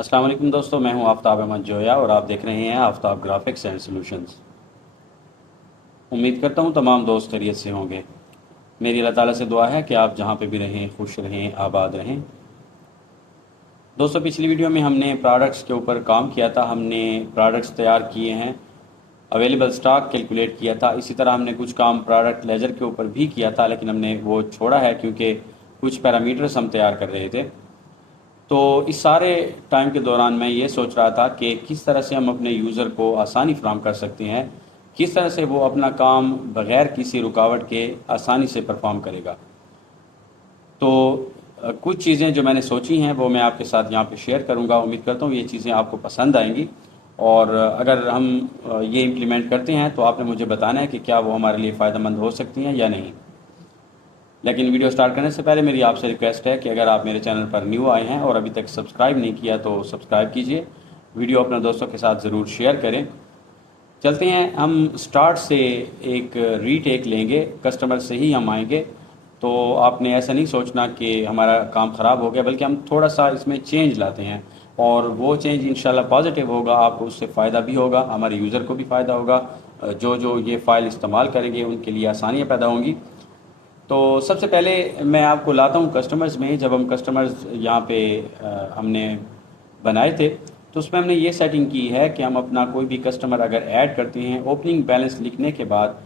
अस्सलाम वालेकुम दोस्तों, मैं हूं आफ्ताब अहमद जोया और आप देख रहे हैं आफ्ताब ग्राफिक्स एंड सॉल्यूशंस। उम्मीद करता हूं तमाम दोस्त खैरियत से होंगे। मेरी अल्लाह ताला से दुआ है कि आप जहां पे भी रहें खुश रहें, आबाद रहें। दोस्तों, पिछली वीडियो में हमने प्रोडक्ट्स के ऊपर काम किया था। हमने प्रोडक्ट्स तैयार किए हैं, अवेलेबल स्टॉक कैलकुलेट किया था। इसी तरह हमने कुछ काम प्रोडक्ट लेजर के ऊपर भी किया था, लेकिन हमने वो छोड़ा है क्योंकि कुछ पैरामीटर्स हम तैयार कर रहे थे। तो इस सारे टाइम के दौरान मैं ये सोच रहा था कि किस तरह से हम अपने यूज़र को आसानी फराहम कर सकते हैं, किस तरह से वो अपना काम बग़ैर किसी रुकावट के आसानी से परफॉर्म करेगा। तो कुछ चीज़ें जो मैंने सोची हैं वो मैं आपके साथ यहाँ पे शेयर करूँगा। उम्मीद करता हूँ ये चीज़ें आपको पसंद आएंगी और अगर हम ये इम्प्लीमेंट करते हैं तो आपने मुझे बताना है कि क्या वो हमारे लिए फ़ायदेमंद हो सकती हैं या नहीं। लेकिन वीडियो स्टार्ट करने से पहले मेरी आपसे रिक्वेस्ट है कि अगर आप मेरे चैनल पर न्यू आए हैं और अभी तक सब्सक्राइब नहीं किया तो सब्सक्राइब कीजिए, वीडियो अपने दोस्तों के साथ ज़रूर शेयर करें। चलते हैं, हम स्टार्ट से एक रीटेक लेंगे, कस्टमर से ही हम आएंगे। तो आपने ऐसा नहीं सोचना कि हमारा काम ख़राब हो गया, बल्कि हम थोड़ा सा इसमें चेंज लाते हैं और वो चेंज इंशाल्लाह पॉजिटिव होगा। आपको उससे फ़ायदा भी होगा, हमारे यूज़र को भी फ़ायदा होगा, जो ये फ़ाइल इस्तेमाल करेंगे उनके लिए आसानियाँ पैदा होंगी। तो सबसे पहले मैं आपको लाता हूँ कस्टमर्स में। जब हम कस्टमर्स यहाँ पे हमने बनाए थे तो उसमें हमने ये सेटिंग की है कि हम अपना कोई भी कस्टमर अगर ऐड करते हैं, ओपनिंग बैलेंस लिखने के बाद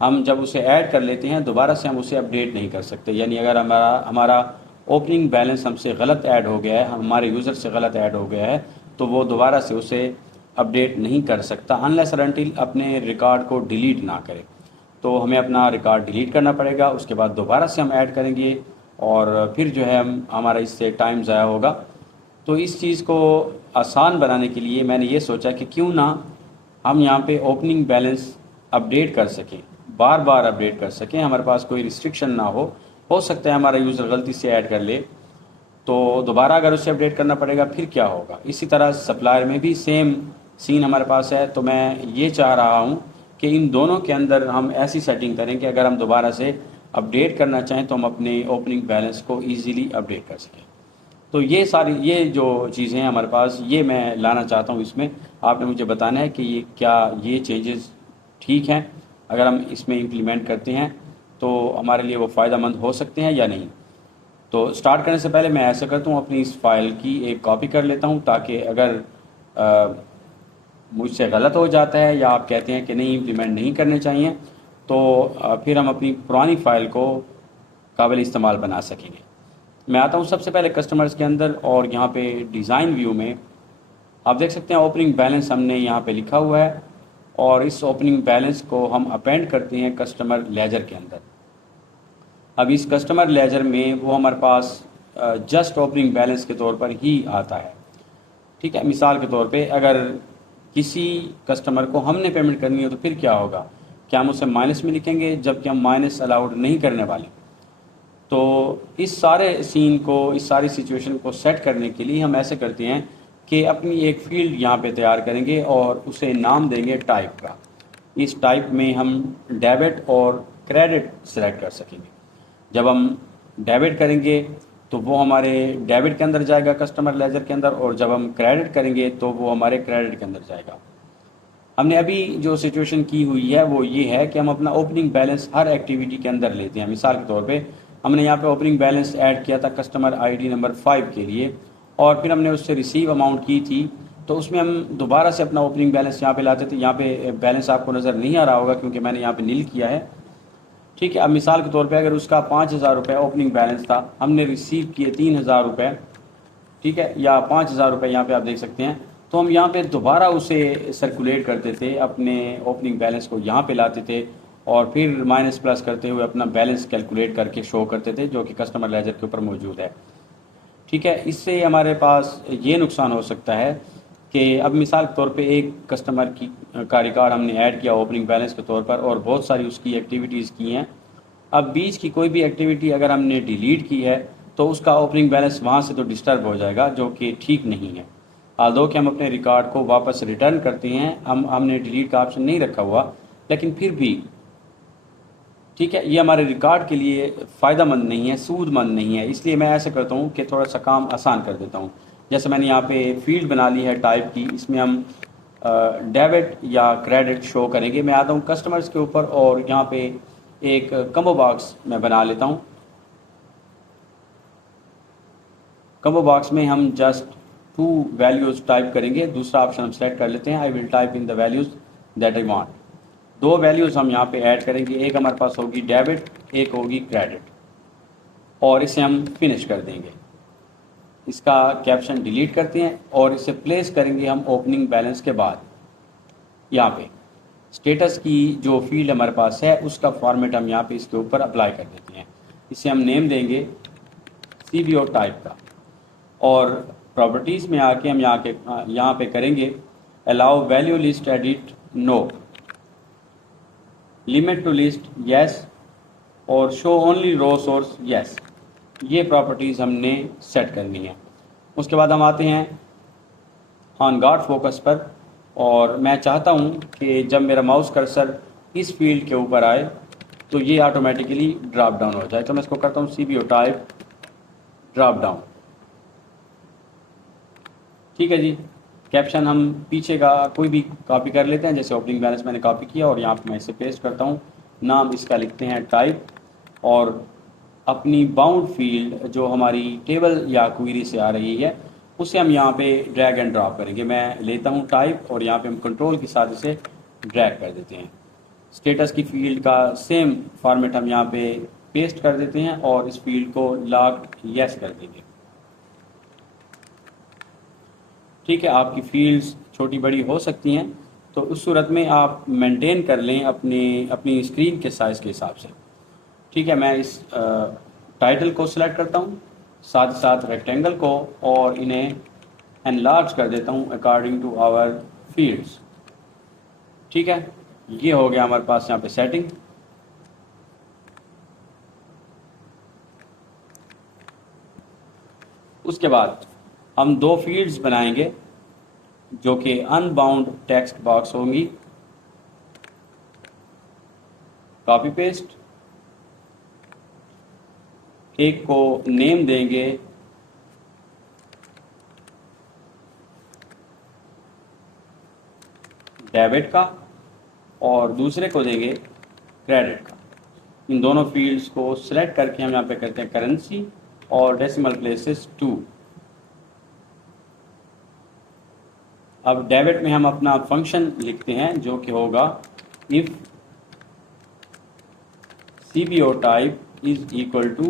हम जब उसे ऐड कर लेते हैं दोबारा से हम उसे अपडेट नहीं कर सकते। यानी अगर हमारा ओपनिंग बैलेंस हमसे गलत ऐड हो गया है, हमारे यूज़र से गलत ऐड हो गया है, तो वो दोबारा से उसे अपडेट नहीं कर सकता अनलेस और अनटिल अपने रिकॉर्ड को डिलीट ना करे। तो हमें अपना रिकॉर्ड डिलीट करना पड़ेगा, उसके बाद दोबारा से हम ऐड करेंगे और फिर जो है हमारा इससे टाइम ज़ाया होगा। तो इस चीज़ को आसान बनाने के लिए मैंने ये सोचा कि क्यों ना हम यहाँ पे ओपनिंग बैलेंस अपडेट कर सकें, बार बार अपडेट कर सकें, हमारे पास कोई रिस्ट्रिक्शन ना हो सकता है हमारा यूज़र गलती से ऐड कर ले तो दोबारा अगर उसे अपडेट करना पड़ेगा फिर क्या होगा। इसी तरह सप्लायर में भी सेम सीन हमारे पास है। तो मैं ये चाह रहा हूँ कि इन दोनों के अंदर हम ऐसी सेटिंग करें कि अगर हम दोबारा से अपडेट करना चाहें तो हम अपने ओपनिंग बैलेंस को इजीली अपडेट कर सकें। तो ये जो चीज़ें हैं हमारे पास, ये मैं लाना चाहता हूँ इसमें। आपने मुझे बताना है कि ये चेंजेस ठीक हैं, अगर हम इसमें इम्प्लीमेंट करते हैं तो हमारे लिए वो फ़ायदेमंद हो सकते हैं या नहीं। तो स्टार्ट करने से पहले मैं ऐसा करता हूँ, अपनी इस फाइल की एक कॉपी कर लेता हूँ ताकि अगर मुझसे गलत हो जाता है या आप कहते हैं कि नहीं इम्प्लीमेंट नहीं करने चाहिए तो फिर हम अपनी पुरानी फ़ाइल को काबिल इस्तेमाल बना सकेंगे। मैं आता हूँ सबसे पहले कस्टमर्स के अंदर और यहाँ पे डिज़ाइन व्यू में आप देख सकते हैं ओपनिंग बैलेंस हमने यहाँ पे लिखा हुआ है और इस ओपनिंग बैलेंस को हम अपेंड करते हैं कस्टमर लेजर के अंदर। अब इस कस्टमर लेजर में वो हमारे पास जस्ट ओपनिंग बैलेंस के तौर पर ही आता है। ठीक है, मिसाल के तौर पे अगर किसी कस्टमर को हमने पेमेंट करनी हो तो फिर क्या होगा, क्या हम उसे माइनस में लिखेंगे जबकि हम माइनस अलाउड नहीं करने वाले। तो इस सारे सीन को, इस सारी सिचुएशन को सेट करने के लिए हम ऐसे करते हैं कि अपनी एक फील्ड यहाँ पे तैयार करेंगे और उसे नाम देंगे टाइप का। इस टाइप में हम डेबिट और क्रेडिट सेलेक्ट कर सकेंगे। जब हम डेबिट करेंगे तो वो हमारे डेबिट के अंदर जाएगा कस्टमर लेजर के अंदर, और जब हम क्रेडिट करेंगे तो वो हमारे क्रेडिट के अंदर जाएगा। हमने अभी जो सिचुएशन की हुई है वो ये है कि हम अपना ओपनिंग बैलेंस हर एक्टिविटी के अंदर लेते हैं। मिसाल के तौर पे हमने यहाँ पे ओपनिंग बैलेंस ऐड किया था कस्टमर आईडी नंबर 5 के लिए और फिर हमने उससे रिसीव अमाउंट की थी, तो उसमें हम दोबारा से अपना ओपनिंग बैलेंस यहाँ पे लाते थे। यहाँ पे बैलेंस आपको नज़र नहीं आ रहा होगा क्योंकि मैंने यहाँ पे नील किया है। ठीक है, अब मिसाल के तौर पे अगर उसका 5,000 रुपये ओपनिंग बैलेंस था, हमने रिसीव किए 3,000 रुपये, ठीक है, या 5,000 रुपये यहाँ पे आप देख सकते हैं, तो हम यहाँ पे दोबारा उसे सर्कुलेट करते थे, अपने ओपनिंग बैलेंस को यहाँ पे लाते थे और फिर माइनस प्लस करते हुए अपना बैलेंस कैलकुलेट करके शो करते थे, जो कि कस्टमर लेजर के ऊपर मौजूद है। ठीक है, इससे हमारे पास ये नुकसान हो सकता है कि अब मिसाल के तौर पे एक कस्टमर का रिकॉर्ड हमने ऐड किया ओपनिंग बैलेंस के तौर पर और बहुत सारी उसकी एक्टिविटीज़ की हैं। अब बीच की कोई भी एक्टिविटी अगर हमने डिलीट की है तो उसका ओपनिंग बैलेंस वहाँ से तो डिस्टर्ब हो जाएगा, जो कि ठीक नहीं है। आल्दो कि हम अपने रिकॉर्ड को वापस रिटर्न करते हैं, हमने डिलीट का ऑप्शन नहीं रखा हुआ, लेकिन फिर भी ठीक है, ये हमारे रिकॉर्ड के लिए फ़ायदेमंद नहीं है, सूदमंद नहीं है। इसलिए मैं ऐसे करता हूँ कि थोड़ा सा काम आसान कर देता हूँ। जैसे मैंने यहाँ पे फील्ड बना ली है टाइप की, इसमें हम डेबिट या क्रेडिट शो करेंगे। मैं आता हूँ कस्टमर्स के ऊपर और यहाँ पे एक कम्बो बॉक्स मैं बना लेता हूँ। कम्बो बॉक्स में हम जस्ट 2 वैल्यूज़ टाइप करेंगे, दूसरा ऑप्शन हम सेलेक्ट कर लेते हैं, I will type in the values that I want. 2 values हम यहाँ पे ऐड करेंगे, एक हमारे पास होगी डेबिट, एक होगी क्रेडिट, और इसे हम फिनिश कर देंगे। इसका कैप्शन डिलीट करते हैं और इसे प्लेस करेंगे हम ओपनिंग बैलेंस के बाद। यहाँ पे स्टेटस की जो फील्ड हमारे पास है उसका फॉर्मेट हम यहाँ पे इसके ऊपर अप्लाई कर देते हैं। इसे हम नेम देंगे CBO टाइप का, और प्रॉपर्टीज़ में आके हम यहाँ पे करेंगे allow value list edit no, limit to list yes, और show only row source yes. ये प्रॉपर्टीज़ हमने सेट करनी है। उसके बाद हम आते हैं ऑन गार्ड फोकस पर, और मैं चाहता हूँ कि जब मेरा माउस कर्सर इस फील्ड के ऊपर आए तो ये ऑटोमेटिकली ड्रॉप डाउन हो जाए। तो मैं इसको करता हूँ CBO टाइप ड्रॉप डाउन। ठीक है जी, कैप्शन हम पीछे का कोई भी कॉपी कर लेते हैं, जैसे ओपनिंग बैलेंस मैंने कॉपी किया और यहाँ पर मैं इसे पेस्ट करता हूँ। नाम इसका लिखते हैं टाइप, और अपनी बाउंड फील्ड जो हमारी टेबल या क्वेरी से आ रही है उसे हम यहाँ पे ड्रैग एंड ड्रॉप करेंगे। मैं लेता हूँ टाइप और यहाँ पे हम कंट्रोल के साथ इसे ड्रैग कर देते हैं। स्टेटस की फील्ड का सेम फॉर्मेट हम यहाँ पे पेस्ट कर देते हैं और इस फील्ड को लॉक यस कर देंगे। ठीक है, आपकी फील्ड्स छोटी बड़ी हो सकती हैं, तो उस सूरत में आप मेंटेन कर लें अपनी स्क्रीन के साइज़ के हिसाब से। ठीक है, मैं इस टाइटल को सिलेक्ट करता हूँ, साथ ही साथ रेक्टेंगल को, और इन्हें एनलार्ज कर देता हूँ अकॉर्डिंग टू आवर फील्ड्स। ठीक है, ये हो गया हमारे पास यहाँ पे सेटिंग। उसके बाद हम 2 फील्ड्स बनाएंगे जो कि अनबाउंड टेक्स्ट बॉक्स होंगी। कॉपी पेस्ट, एक को नेम देंगे डेबिट का और दूसरे को देंगे क्रेडिट का। इन दोनों फील्ड्स को सिलेक्ट करके हम यहाँ पे करते हैं करेंसी और डेसिमल प्लेसेस 2। अब डेबिट में हम अपना फंक्शन लिखते हैं जो कि होगा if CBO type is equal to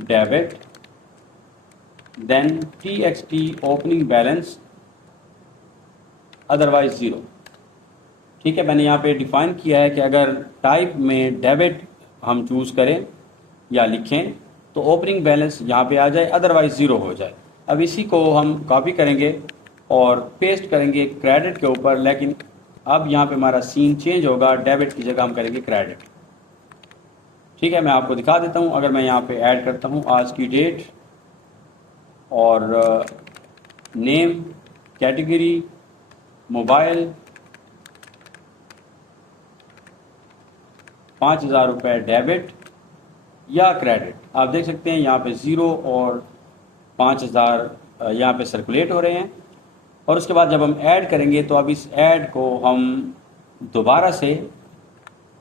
debit then TXT opening balance otherwise 0। ठीक है, मैंने यहाँ पे डिफाइन किया है कि अगर टाइप में डेबिट हम चूज़ करें या लिखें तो ओपनिंग बैलेंस यहाँ पे आ जाए, अदरवाइज 0 हो जाए। अब इसी को हम कॉपी करेंगे और पेस्ट करेंगे क्रेडिट के ऊपर, लेकिन अब यहाँ पे हमारा सीन चेंज होगा, डेबिट की जगह हम करेंगे क्रेडिट। ठीक है, मैं आपको दिखा देता हूँ। अगर मैं यहाँ पे ऐड करता हूँ आज की डेट और नेम, कैटेगरी, मोबाइल, 5,000 रुपये डेबिट या क्रेडिट, आप देख सकते हैं यहाँ पे 0 और 5,000 यहाँ पे सर्कुलेट हो रहे हैं। और उसके बाद जब हम ऐड करेंगे तो अब इस ऐड को हम दोबारा से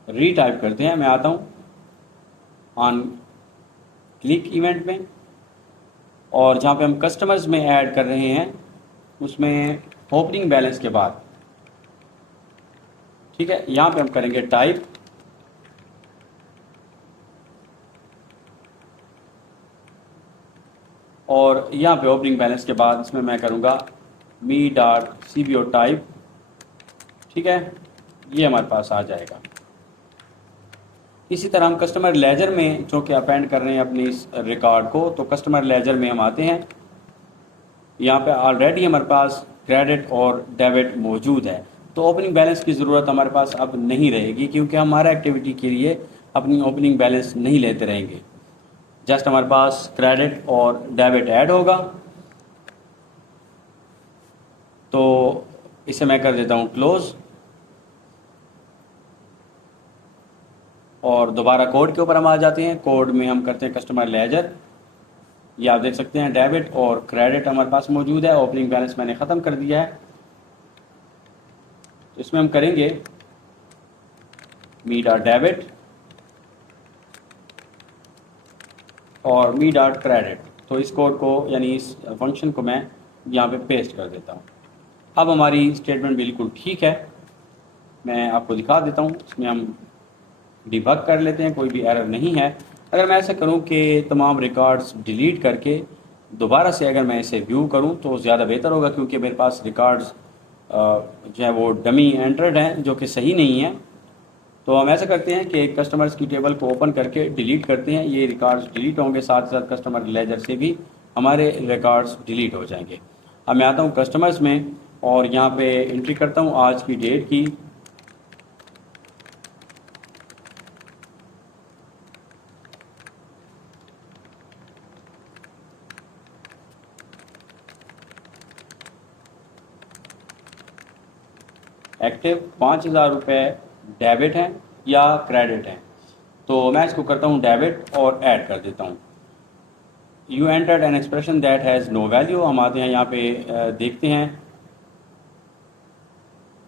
रीटाइप करते हैं। मैं आता हूँ ऑन क्लिक इवेंट में, और जहाँ पे हम कस्टमर्स में ऐड कर रहे हैं उसमें ओपनिंग बैलेंस के बाद, ठीक है, यहाँ पे हम करेंगे टाइप और यहाँ पे ओपनिंग बैलेंस के बाद इसमें मैं करूँगा मी डॉट CBO टाइप। ठीक है, ये हमारे पास आ जाएगा। इसी तरह हम कस्टमर लेजर में जो कि अपेंड कर रहे हैं अपनी इस रिकॉर्ड को, तो कस्टमर लेजर में हम आते हैं। यहाँ पे ऑलरेडी हमारे पास क्रेडिट और डेबिट मौजूद है, तो ओपनिंग बैलेंस की ज़रूरत हमारे पास अब नहीं रहेगी, क्योंकि हम हमारा एक्टिविटी के लिए अपनी ओपनिंग बैलेंस नहीं लेते रहेंगे। जस्ट हमारे पास क्रेडिट और डेबिट ऐड होगा। तो इसे मैं कर देता हूँ क्लोज, और दोबारा कोड के ऊपर हम आ जाते हैं। कोड में हम करते हैं कस्टमर लेजर। ये आप देख सकते हैं डेबिट और क्रेडिट हमारे पास मौजूद है। ओपनिंग बैलेंस मैंने ख़त्म कर दिया है। तो इसमें हम करेंगे मी डॉट डेबिट और मी डॉट क्रेडिट। तो इस कोड को यानी इस फंक्शन को मैं यहाँ पे पेस्ट कर देता हूँ। अब हमारी स्टेटमेंट बिल्कुल ठीक है। मैं आपको दिखा देता हूँ, इसमें हम डिबग कर लेते हैं, कोई भी एरर नहीं है। अगर मैं ऐसा करूं कि तमाम रिकॉर्ड्स डिलीट करके दोबारा से अगर मैं इसे व्यू करूं तो ज़्यादा बेहतर होगा, क्योंकि मेरे पास रिकॉर्ड्स जो है वो डमी एंटर्ड हैं, जो कि सही नहीं है। तो हम ऐसा करते हैं कि कस्टमर्स की टेबल को ओपन करके डिलीट करते हैं। ये रिकॉर्ड्स डिलीट होंगे, साथ साथ कस्टमर लेजर से भी हमारे रिकॉर्ड्स डिलीट हो जाएंगे। अब मैं आता हूँ कस्टमर्स में और यहाँ पे एंट्री करता हूँ आज की डेट की। एक्टिव 5,000 रुपये डेबिट हैं या क्रेडिट हैं, तो मैं इसको करता हूँ डेबिट और ऐड कर देता हूँ। You entered an expression that has no value. हम आते हैं यहाँ पे देखते हैं,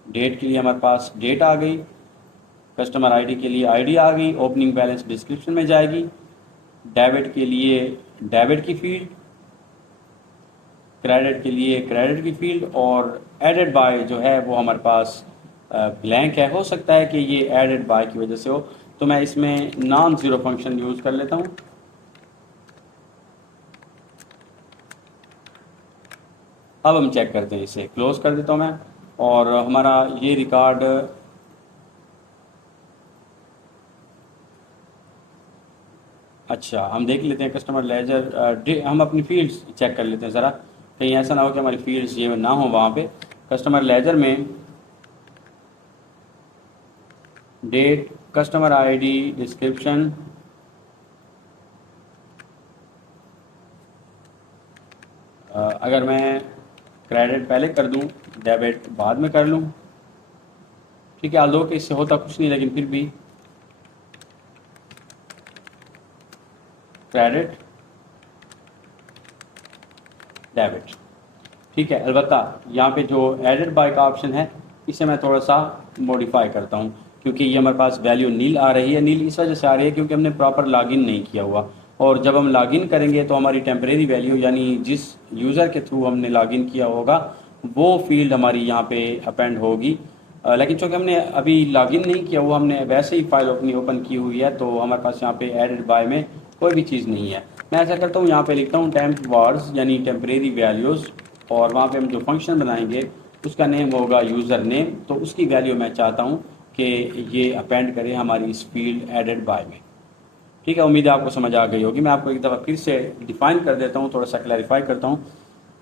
डेट के लिए हमारे पास डेट आ गई, कस्टमर आईडी के लिए आईडी आ गई, ओपनिंग बैलेंस डिस्क्रिप्शन में जाएगी, डेबिट के लिए डेबिट की फील्ड, क्रेडिट के लिए क्रेडिट की फील्ड, और एडेड बाय जो है वो हमारे पास ब्लैंक है। हो सकता है कि ये एडेड बाय की वजह से हो, तो मैं इसमें नॉन ज़ीरो फंक्शन यूज़ कर लेता हूँ। अब हम चेक करते हैं, इसे क्लोज कर देता हूँ मैं, और हमारा ये रिकॉर्ड अच्छा हम देख लेते हैं कस्टमर लेजर। हम अपनी फील्ड्स चेक कर लेते हैं ज़रा, कहीं ऐसा ना हो कि हमारी फील्ड्स ये ना हो। वहाँ पे कस्टमर लेजर में डेट, कस्टमर आईडी, डिस्क्रिप्शन, अगर मैं क्रेडिट पहले कर दूं, डेबिट बाद में कर लूं, ठीक है। आल्दो कि इससे होता कुछ नहीं, लेकिन फिर भी क्रेडिट डेबिट, ठीक है। अलबत्ता यहाँ पे जो एडेड बाय का ऑप्शन है, इसे मैं थोड़ा सा मॉडिफाई करता हूँ, क्योंकि ये हमारे पास वैल्यू नील आ रही है। नील इस वजह से आ रही है क्योंकि हमने प्रॉपर लॉगिन नहीं किया हुआ, और जब हम लॉगिन करेंगे तो हमारी टेम्परेरी वैल्यू यानी जिस यूज़र के थ्रू हमने लॉगिन किया होगा वो फील्ड हमारी यहाँ पे अपेंड होगी। लेकिन चूँकि हमने अभी लॉगिन नहीं किया हुआ, हमने वैसे ही फाइल अपनी ओपन की हुई है, तो हमारे पास यहाँ पे एडेड बाय में कोई भी चीज़ नहीं है। मैं ऐसा करता हूँ, यहाँ पे लिखता हूँ टेम्प वार्ड्स यानी टेम्परेरी वैल्यूज़, और वहाँ पे हम जो फंक्शन बनाएंगे उसका नेम होगा यूज़र नेम। तो उसकी वैल्यू मैं चाहता हूँ कि ये अपेंड करे हमारी इस फील्ड एडेड बाय में, ठीक है। उम्मीद है आपको समझ आ गई होगी। मैं आपको एक दफ़ा फिर से डिफ़ाइन कर देता हूँ, थोड़ा सा क्लैरिफाई करता हूँ।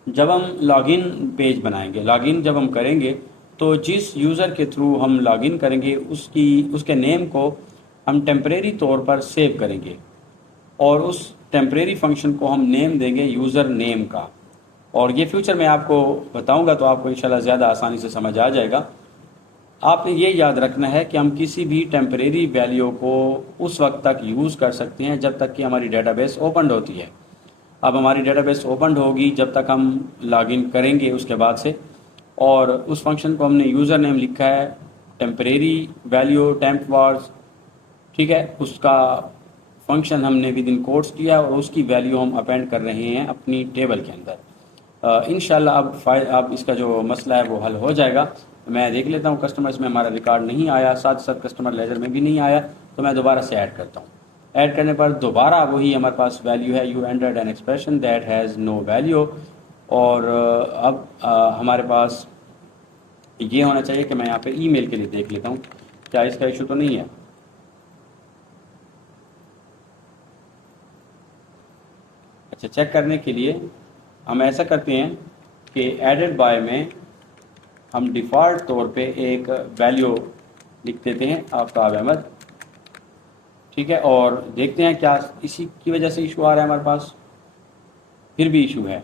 जब हम लॉगिन पेज बनाएंगे, लॉगिन जब हम करेंगे, तो जिस यूज़र के थ्रू हम लॉगिन करेंगे उसके नेम को हम टेम्परेरी तौर पर सेव करेंगे, और उस टेम्परेरी फंक्शन को हम नेम देंगे यूज़र नेम का। और ये फ्यूचर में आपको बताऊंगा, तो आपको इंशाल्लाह ज़्यादा आसानी से समझ आ जाएगा। आपने ये याद रखना है कि हम किसी भी टेम्परेरी वैल्यू को उस वक्त तक यूज़ कर सकते हैं जब तक कि हमारी डेटाबेस ओपन होती है। अब हमारी डेटाबेस ओपन होगी जब तक हम लॉगिन करेंगे उसके बाद से, और उस फंक्शन को हमने यूज़र नेम लिखा है टेम्परेरी वैल्यू टेम्प वार्स, ठीक है। उसका फंक्शन हमने विद इन कोट्स किया, और उसकी वैल्यू हम अपेंड कर रहे हैं अपनी टेबल के अंदर। इंशाल्लाह अब इसका जो मसला है वो हल हो जाएगा। मैं देख लेता हूँ कस्टमर्स में हमारा रिकॉर्ड नहीं आया, साथ साथ कस्टमर लेजर में भी नहीं आया, तो मैं दोबारा से ऐड करता हूँ। ऐड करने पर दोबारा वही हमारे पास वैल्यू है, you entered an expression that has no value. और अब हमारे पास ये होना चाहिए कि मैं यहाँ पे ईमेल के लिए देख लेता हूँ क्या इसका इशू तो नहीं है। अच्छा, चेक करने के लिए हम ऐसा करते हैं कि एडेड बाय में हम डिफ़ॉल्ट तौर पे एक वैल्यू लिख देते हैं आफ्ताब अहमद, ठीक है, और देखते हैं क्या इसी की वजह से इशू आ रहा है हमारे पास। फिर भी इशू है।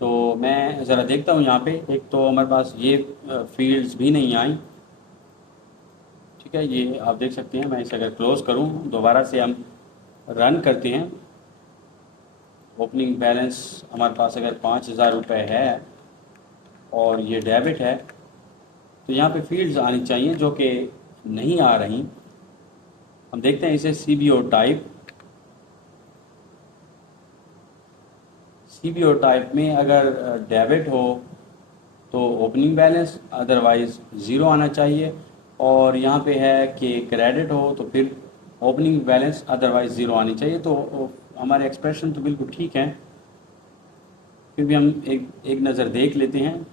तो मैं ज़रा देखता हूँ यहाँ पे, एक तो हमारे पास ये फील्ड्स भी नहीं आई, ठीक है, ये आप देख सकते हैं। मैं इसे अगर क्लोज़ करूँ, दोबारा से हम रन करते हैं। ओपनिंग बैलेंस हमारे पास अगर 5,000 रुपये है और ये डेबिट है, तो यहाँ पे फील्ड्स आनी चाहिए जो कि नहीं आ रही। हम देखते हैं इसे CBO टाइप में अगर डेबिट हो तो ओपनिंग बैलेंस, अदरवाइज़ ज़ीरो आना चाहिए। और यहाँ पे है कि क्रेडिट हो तो फिर ओपनिंग बैलेंस, अदरवाइज़ ज़ीरो आनी चाहिए। तो हमारे एक्सप्रेशन तो बिल्कुल ठीक हैं, फिर भी हम एक नज़र देख लेते हैं।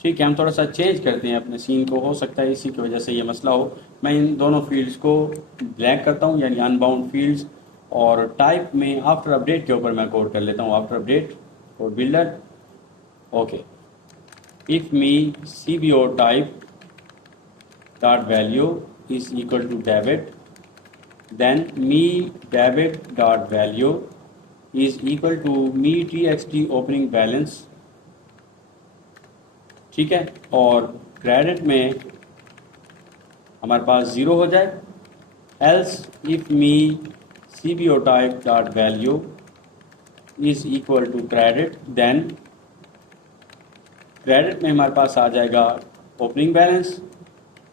ठीक है, हम थोड़ा सा चेंज करते हैं अपने सीन को, हो सकता है इसी की वजह से ये मसला हो। मैं इन दोनों फील्ड्स को ब्लैक करता हूँ, यानी अनबाउंड फील्ड्स, और टाइप में आफ्टर अपडेट के ऊपर मैं कोड कर लेता हूँ, आफ्टर अपडेट और builder. Okay, if me CBO type dot value is equal to debit, then me debit dot value is equal to me TXT opening balance, ठीक है, और क्रेडिट में हमारे पास ज़ीरो हो जाए। Else if me CBO type dot value is equal to credit, then credit में हमारे पास आ जाएगा ओपनिंग बैलेंस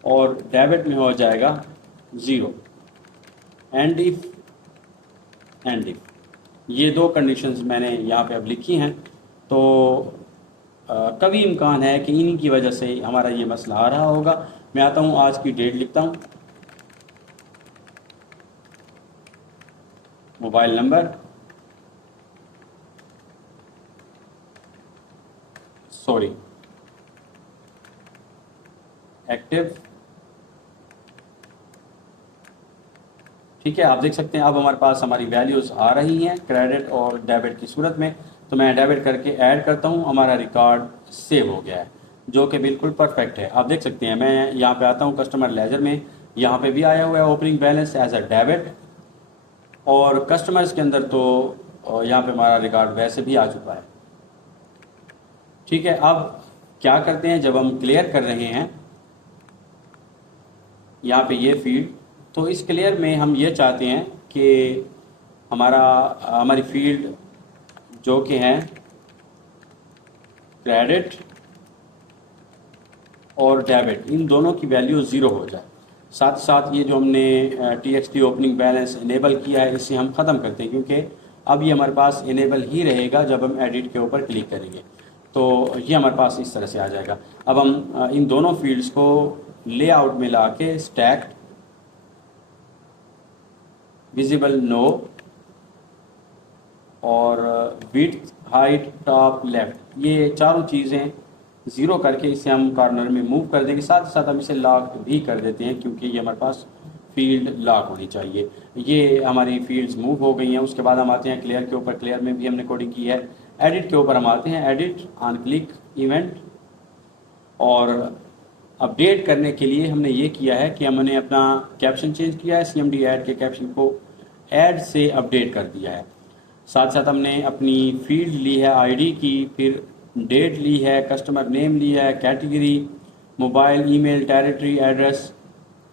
और डेबिट में हो जाएगा ज़ीरो। एंड इफ ये दो कंडीशंस मैंने यहाँ पे अब लिखी हैं। तो कभी इम्कान है कि इन्हीं की वजह से हमारा ये मसला आ रहा होगा। मैं आता हूँ, आज की डेट लिखता हूँ, मोबाइल नंबर, सॉरी, एक्टिव, ठीक है। आप देख सकते हैं अब हमारे पास हमारी वैल्यूज़ आ रही हैं क्रेडिट और डेबिट की सूरत में। तो मैं डेबिट करके ऐड करता हूँ, हमारा रिकॉर्ड सेव हो गया है, जो कि बिल्कुल परफेक्ट है। आप देख सकते हैं, मैं यहाँ पे आता हूँ कस्टमर लेजर में, यहाँ पे भी आया हुआ है opening balance as a debit, और कस्टमर्स के अंदर तो यहाँ पे हमारा रिकॉर्ड वैसे भी आ चुका है, ठीक है। अब क्या करते हैं, जब हम क्लियर कर रहे हैं यहाँ पे ये फील्ड, तो इस क्लियर में हम ये चाहते हैं कि हमारी फील्ड जो कि हैं क्रेडिट और डेबिट, इन दोनों की वैल्यू ज़ीरो हो जाए। साथ साथ ये जो हमने TXT ओपनिंग बैलेंस इनेबल किया है, इसे हम ख़त्म करते हैं, क्योंकि अब ये हमारे पास इनेबल ही रहेगा जब हम एडिट के ऊपर क्लिक करेंगे। तो ये हमारे पास इस तरह से आ जाएगा। अब हम इन दोनों फील्ड्स को लेआउट में ला के स्टैक्ड, विजिबल नो, और विड्थ, हाइट, टॉप, लेफ्ट, ये चारों चीज़ें ज़ीरो करके इसे हम कॉर्नर में मूव कर देंगे। साथ ही साथ हम इसे लॉक भी कर देते हैं, क्योंकि ये हमारे पास फील्ड लॉक होनी चाहिए। ये हमारी फील्ड्स मूव हो गई हैं। उसके बाद हम आते हैं क्लियर के ऊपर, क्लियर में भी हमने कोडिंग की है। एडिट के ऊपर हम आते हैं, एडिट, ऑन क्लिक, इवेंट, और अपडेट करने के लिए हमने ये किया है कि हमने अपना कैप्शन चेंज किया है, CMD ऐड के कैप्शन को ऐड से अपडेट कर दिया है। साथ साथ हमने अपनी फील्ड ली है ID की, फिर डेट ली है, कस्टमर नेम लिया है, category, mobile, email, territory, address,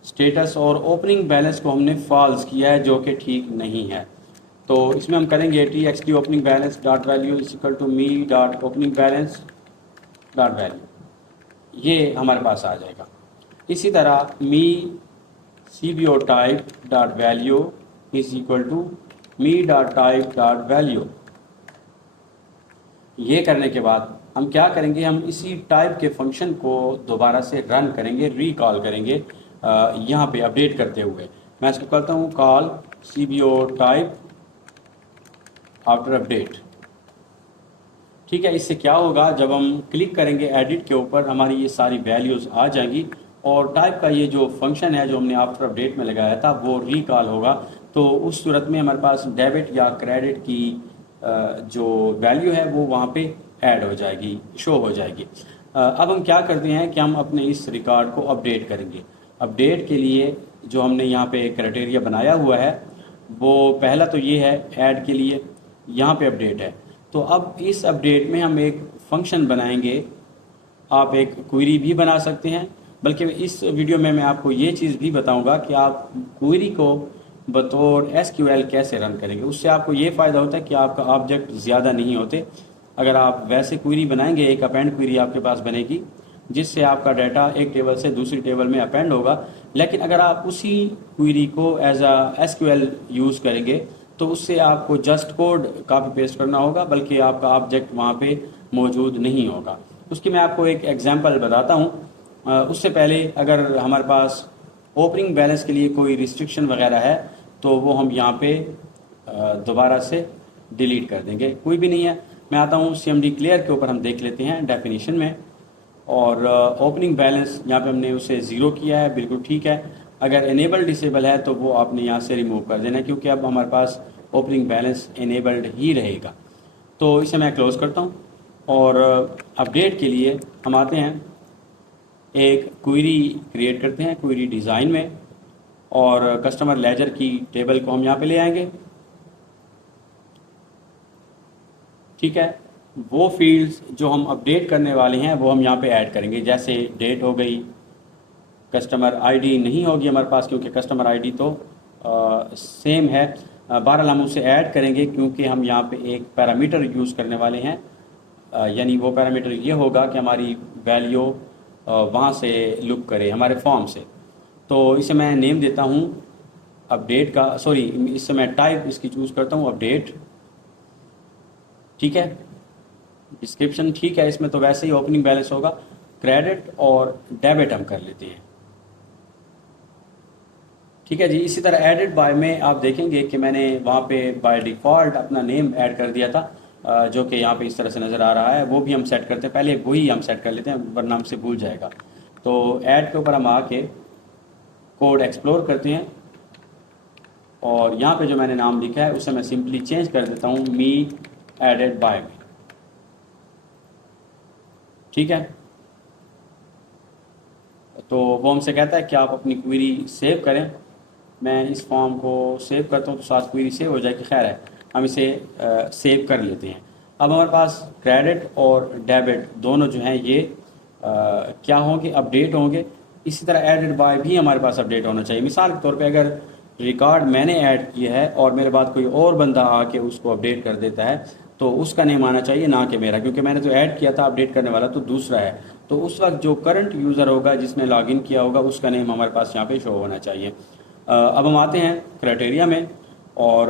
status, और ओपनिंग बैलेंस को हमने फॉल्स किया है, जो कि ठीक नहीं है। तो इसमें हम करेंगे TXT opening balance dot value is equal to me dot opening balance dot value, ये हमारे पास आ जाएगा। इसी तरह me cbo type dot value is equal to me dot type dot value. ये करने के बाद हम क्या करेंगे, हम इसी टाइप के फंक्शन को दोबारा से रन करेंगे, रिकॉल करेंगे यहाँ पे अपडेट करते हुए। मैं इसको करता हूँ call cbo type after update. ठीक है, इससे क्या होगा, जब हम क्लिक करेंगे एडिट के ऊपर हमारी ये सारी वैल्यूज़ आ जाएंगी और टाइप का ये जो फंक्शन है जो हमने आफ्टर अपडेट में लगाया था वो रिकॉल होगा। तो उस सूरत में हमारे पास डेबिट या क्रेडिट की जो वैल्यू है वो वहाँ पे ऐड हो जाएगी, शो हो जाएगी। अब हम क्या करते हैं कि हम अपने इस रिकॉर्ड को अपडेट करेंगे। अपडेट के लिए जो हमने यहाँ पे क्राइटेरिया बनाया हुआ है वो पहला तो ये है ऐड के लिए, यहाँ पे अपडेट है। तो अब इस अपडेट में हम एक फंक्शन बनाएंगे। आप एक क्वेरी भी बना सकते हैं, बल्कि इस वीडियो में मैं आपको ये चीज़ भी बताऊंगा कि आप क्वेरी को बतौर SQL कैसे रन करेंगे। उससे आपको ये फ़ायदा होता है कि आपका ऑब्जेक्ट ज़्यादा नहीं होते। अगर आप वैसे क्वेरी बनाएंगे, एक अपेंड क्वेरी आपके पास बनेगी जिससे आपका डाटा एक टेबल से दूसरी टेबल में अपेंड होगा। लेकिन अगर आप उसी क्वेरी को एज अ SQL यूज़ करेंगे तो उससे आपको जस्ट कोड कॉपी पेस्ट करना होगा, बल्कि आपका ऑब्जेक्ट वहाँ पे मौजूद नहीं होगा। उसकी मैं आपको एक एग्जांपल बताता हूँ। उससे पहले अगर हमारे पास ओपनिंग बैलेंस के लिए कोई रिस्ट्रिक्शन वगैरह है तो वो हम यहाँ पे दोबारा से डिलीट कर देंगे, कोई भी नहीं है। मैं आता हूँ CMD क्लियर के ऊपर, हम देख लेते हैं डेफिनेशन में। और ओपनिंग बैलेंस यहाँ पे हमने उसे ज़ीरो किया है, बिल्कुल ठीक है। अगर इनेबल डिसेबल है तो वो आपने यहाँ से रिमूव कर देना है, क्योंकि अब हमारे पास ओपनिंग बैलेंस इनेबल्ड ही रहेगा। तो इसे मैं क्लोज़ करता हूँ और अपडेट के लिए हम आते हैं, एक क्वेरी क्रिएट करते हैं क्वेरी डिज़ाइन में और कस्टमर लेजर की टेबल को हम यहाँ पे ले आएंगे। ठीक है, वो फील्ड्स जो हम अपडेट करने वाले हैं वो हम यहाँ पे ऐड करेंगे, जैसे डेट हो गई, कस्टमर आईडी नहीं होगी हमारे पास क्योंकि कस्टमर आईडी तो सेम है। बहरहाल हम उसे ऐड करेंगे क्योंकि हम यहाँ पे एक पैरामीटर यूज़ करने वाले हैं। यानी वो पैरामीटर ये होगा कि हमारी वैल्यू वहाँ से लुक करे हमारे फॉर्म से। तो इसे मैं नेम देता हूँ अपडेट का, सॉरी इससे मैं टाइप इसकी चूज़ करता हूँ अपडेट। ठीक है, डिस्क्रिप्शन ठीक है, इसमें तो वैसे ही ओपनिंग बैलेंस होगा। क्रेडिट और डेबिट हम कर लेते हैं। ठीक है जी, इसी तरह एडिट बाय में आप देखेंगे कि मैंने वहाँ पे बाय डिफ़ॉल्ट अपना नेम ऐड कर दिया था, जो कि यहाँ पे इस तरह से नज़र आ रहा है। वो भी हम सेट करते हैं, पहले वही हम सेट कर लेते हैं वरना हमसे भूल जाएगा। तो ऐड के ऊपर हम आके कोड एक्सप्लोर करते हैं और यहाँ पे जो मैंने नाम लिखा है उसे मैं सिंपली चेंज कर देता हूँ मी एडेड बाय में। ठीक है, तो वो हमसे कहता है कि आप अपनी क्वेरी सेव करें। मैं इस फॉर्म को सेव करता हूँ तो साथ क्वेरी सेव हो जाएगी। खैर है, हम इसे सेव कर लेते हैं। अब हमारे पास क्रेडिट और डेबिट दोनों जो हैं ये क्या होंगे, अपडेट होंगे। इसी तरह एडेड बाय भी हमारे पास अपडेट होना चाहिए। मिसाल के तौर पे अगर रिकॉर्ड मैंने ऐड किया है और मेरे बाद कोई और बंदा आके उसको अपडेट कर देता है तो उसका नेम आना चाहिए, ना कि मेरा, क्योंकि मैंने तो ऐड किया था, अपडेट करने वाला तो दूसरा है। तो उस वक्त जो करंट यूज़र होगा जिसने लॉगिन किया होगा उसका नेम हमारे पास यहाँ पे शो होना चाहिए। अब हम आते हैं क्राइटेरिया में और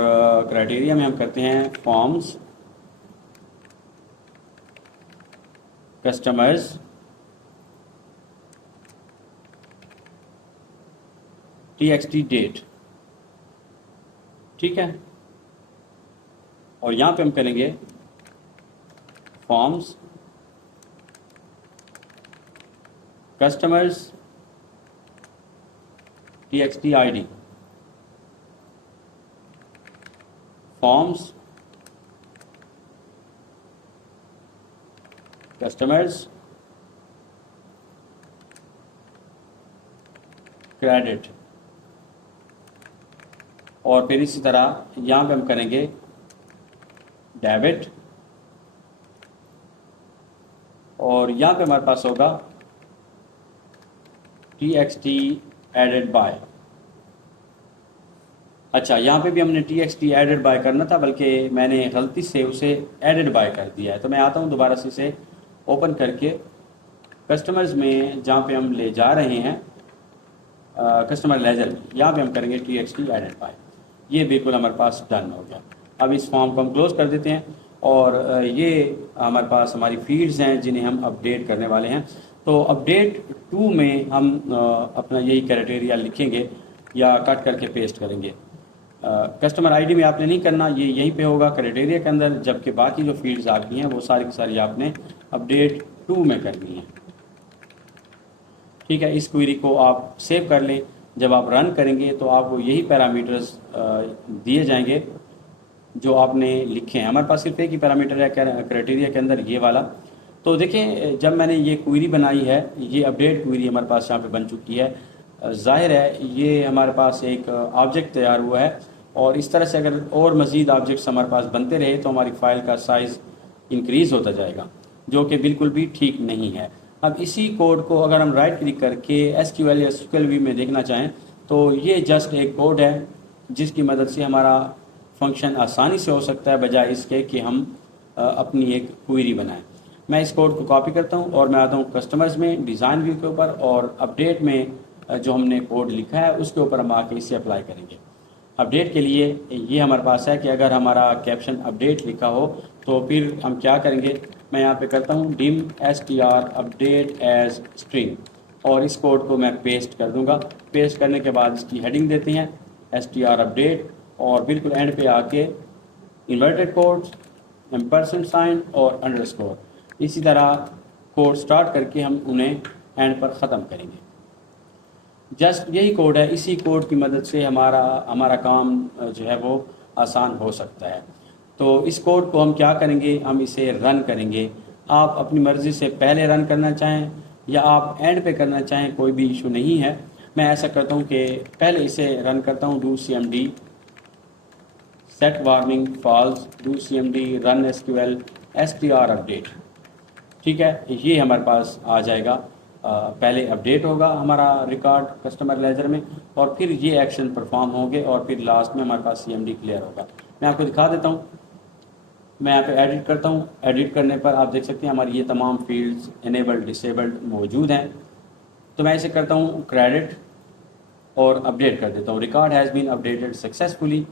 क्राइटेरिया में हम करते हैं फॉर्म्स कस्टमर्स txt डेट। ठीक है, और यहाँ पे हम करेंगे forms customers txt id, forms customers credit. और फिर इसी तरह यहाँ पे हम करेंगे डेबिट और यहाँ पे हमारे पास होगा txt एडेड बाय। अच्छा, यहाँ पे भी हमने txt एडेड बाय करना था, बल्कि मैंने गलती से उसे एडेड बाय कर दिया है। तो मैं आता हूँ दोबारा से इसे ओपन करके कस्टमर्स में, जहाँ पे हम ले जा रहे हैं कस्टमर लेजर में, यहाँ पे हम करेंगे TXT आइडेंटिफाई। ये बिल्कुल हमारे पास डन हो गया। अब इस फॉर्म को हम क्लोज कर देते हैं और ये हमारे पास हमारी फील्ड्स हैं जिन्हें हम अपडेट करने वाले हैं। तो अपडेट 2 में हम अपना यही क्राइटेरिया लिखेंगे या कट करके पेस्ट करेंगे। कस्टमर आईडी में आपने नहीं करना, ये यहीं पे होगा क्राइटेरिया के अंदर, जबकि बाकी जो फील्ड्स आपकी हैं वो सारी की सारी आपने अपडेट 2 में करनी है। ठीक है, इस क्वेरी को आप सेव कर लें। जब आप रन करेंगे तो आपको यही पैरामीटर्स दिए जाएंगे जो आपने लिखे हैं। हमारे पास सिर्फ एक ही पैरामीटर है क्राइटेरिया के अंदर, ये वाला। तो देखें, जब मैंने ये क्वेरी बनाई है, ये अपडेट क्वेरी हमारे पास यहाँ पे बन चुकी है। जाहिर है ये हमारे पास एक ऑब्जेक्ट तैयार हुआ है और इस तरह से अगर और मज़ीद ऑब्जेक्ट्स हमारे पास बनते रहे तो हमारी फ़ाइल का साइज़ इंक्रीज़ होता जाएगा, जो कि बिल्कुल भी ठीक नहीं है। अब इसी कोड को अगर हम राइट क्लिक करके SQL या SQL व्यू में देखना चाहें तो ये जस्ट एक कोड है जिसकी मदद से हमारा फंक्शन आसानी से हो सकता है, बजाय इसके कि हम अपनी एक क्वेरी बनाएं। मैं इस कोड को कॉपी करता हूं और मैं आता हूं कस्टमर्स में, डिज़ाइन व्यू के ऊपर, और अपडेट में जो हमने कोड लिखा है उसके ऊपर हम आके इसे अप्लाई करेंगे। अपडेट के लिए ये हमारे पास है कि अगर हमारा कैप्शन अपडेट लिखा हो तो फिर हम क्या करेंगे, मैं यहाँ पे करता हूँ dim str update as string और इस कोड को मैं पेस्ट कर दूंगा। पेस्ट करने के बाद इसकी हेडिंग देते हैं str update और बिल्कुल एंड पे आके इन्वर्टेड कोड्स, एम्परसेंड साइन और अंडरस्कोर। इसी तरह कोड स्टार्ट करके हम उन्हें एंड पर ख़त्म करेंगे। जस्ट यही कोड है, इसी कोड की मदद से हमारा काम जो है वो आसान हो सकता है। तो इस कोड को हम क्या करेंगे, हम इसे रन करेंगे। आप अपनी मर्ज़ी से पहले रन करना चाहें या आप एंड पे करना चाहें, कोई भी इशू नहीं है। मैं ऐसा करता हूं कि पहले इसे रन करता हूं, do cmd set warning false, do cmd run sql str update। ठीक है, ये हमारे पास आ जाएगा। पहले अपडेट होगा हमारा रिकॉर्ड कस्टमर लेजर में और फिर ये एक्शन परफॉर्म होंगे और फिर लास्ट में हमारे पास CMD क्लियर होगा। मैं आपको दिखा देता हूँ। मैं यहाँ पे एडिट करता हूँ। एडिट करने पर आप देख सकते हैं हमारी ये तमाम फील्ड्स इनेबल्ड डिसेबल्ड मौजूद हैं। तो मैं इसे करता हूँ क्रेडिट और अपडेट कर देता हूँ, record has been updated successfully.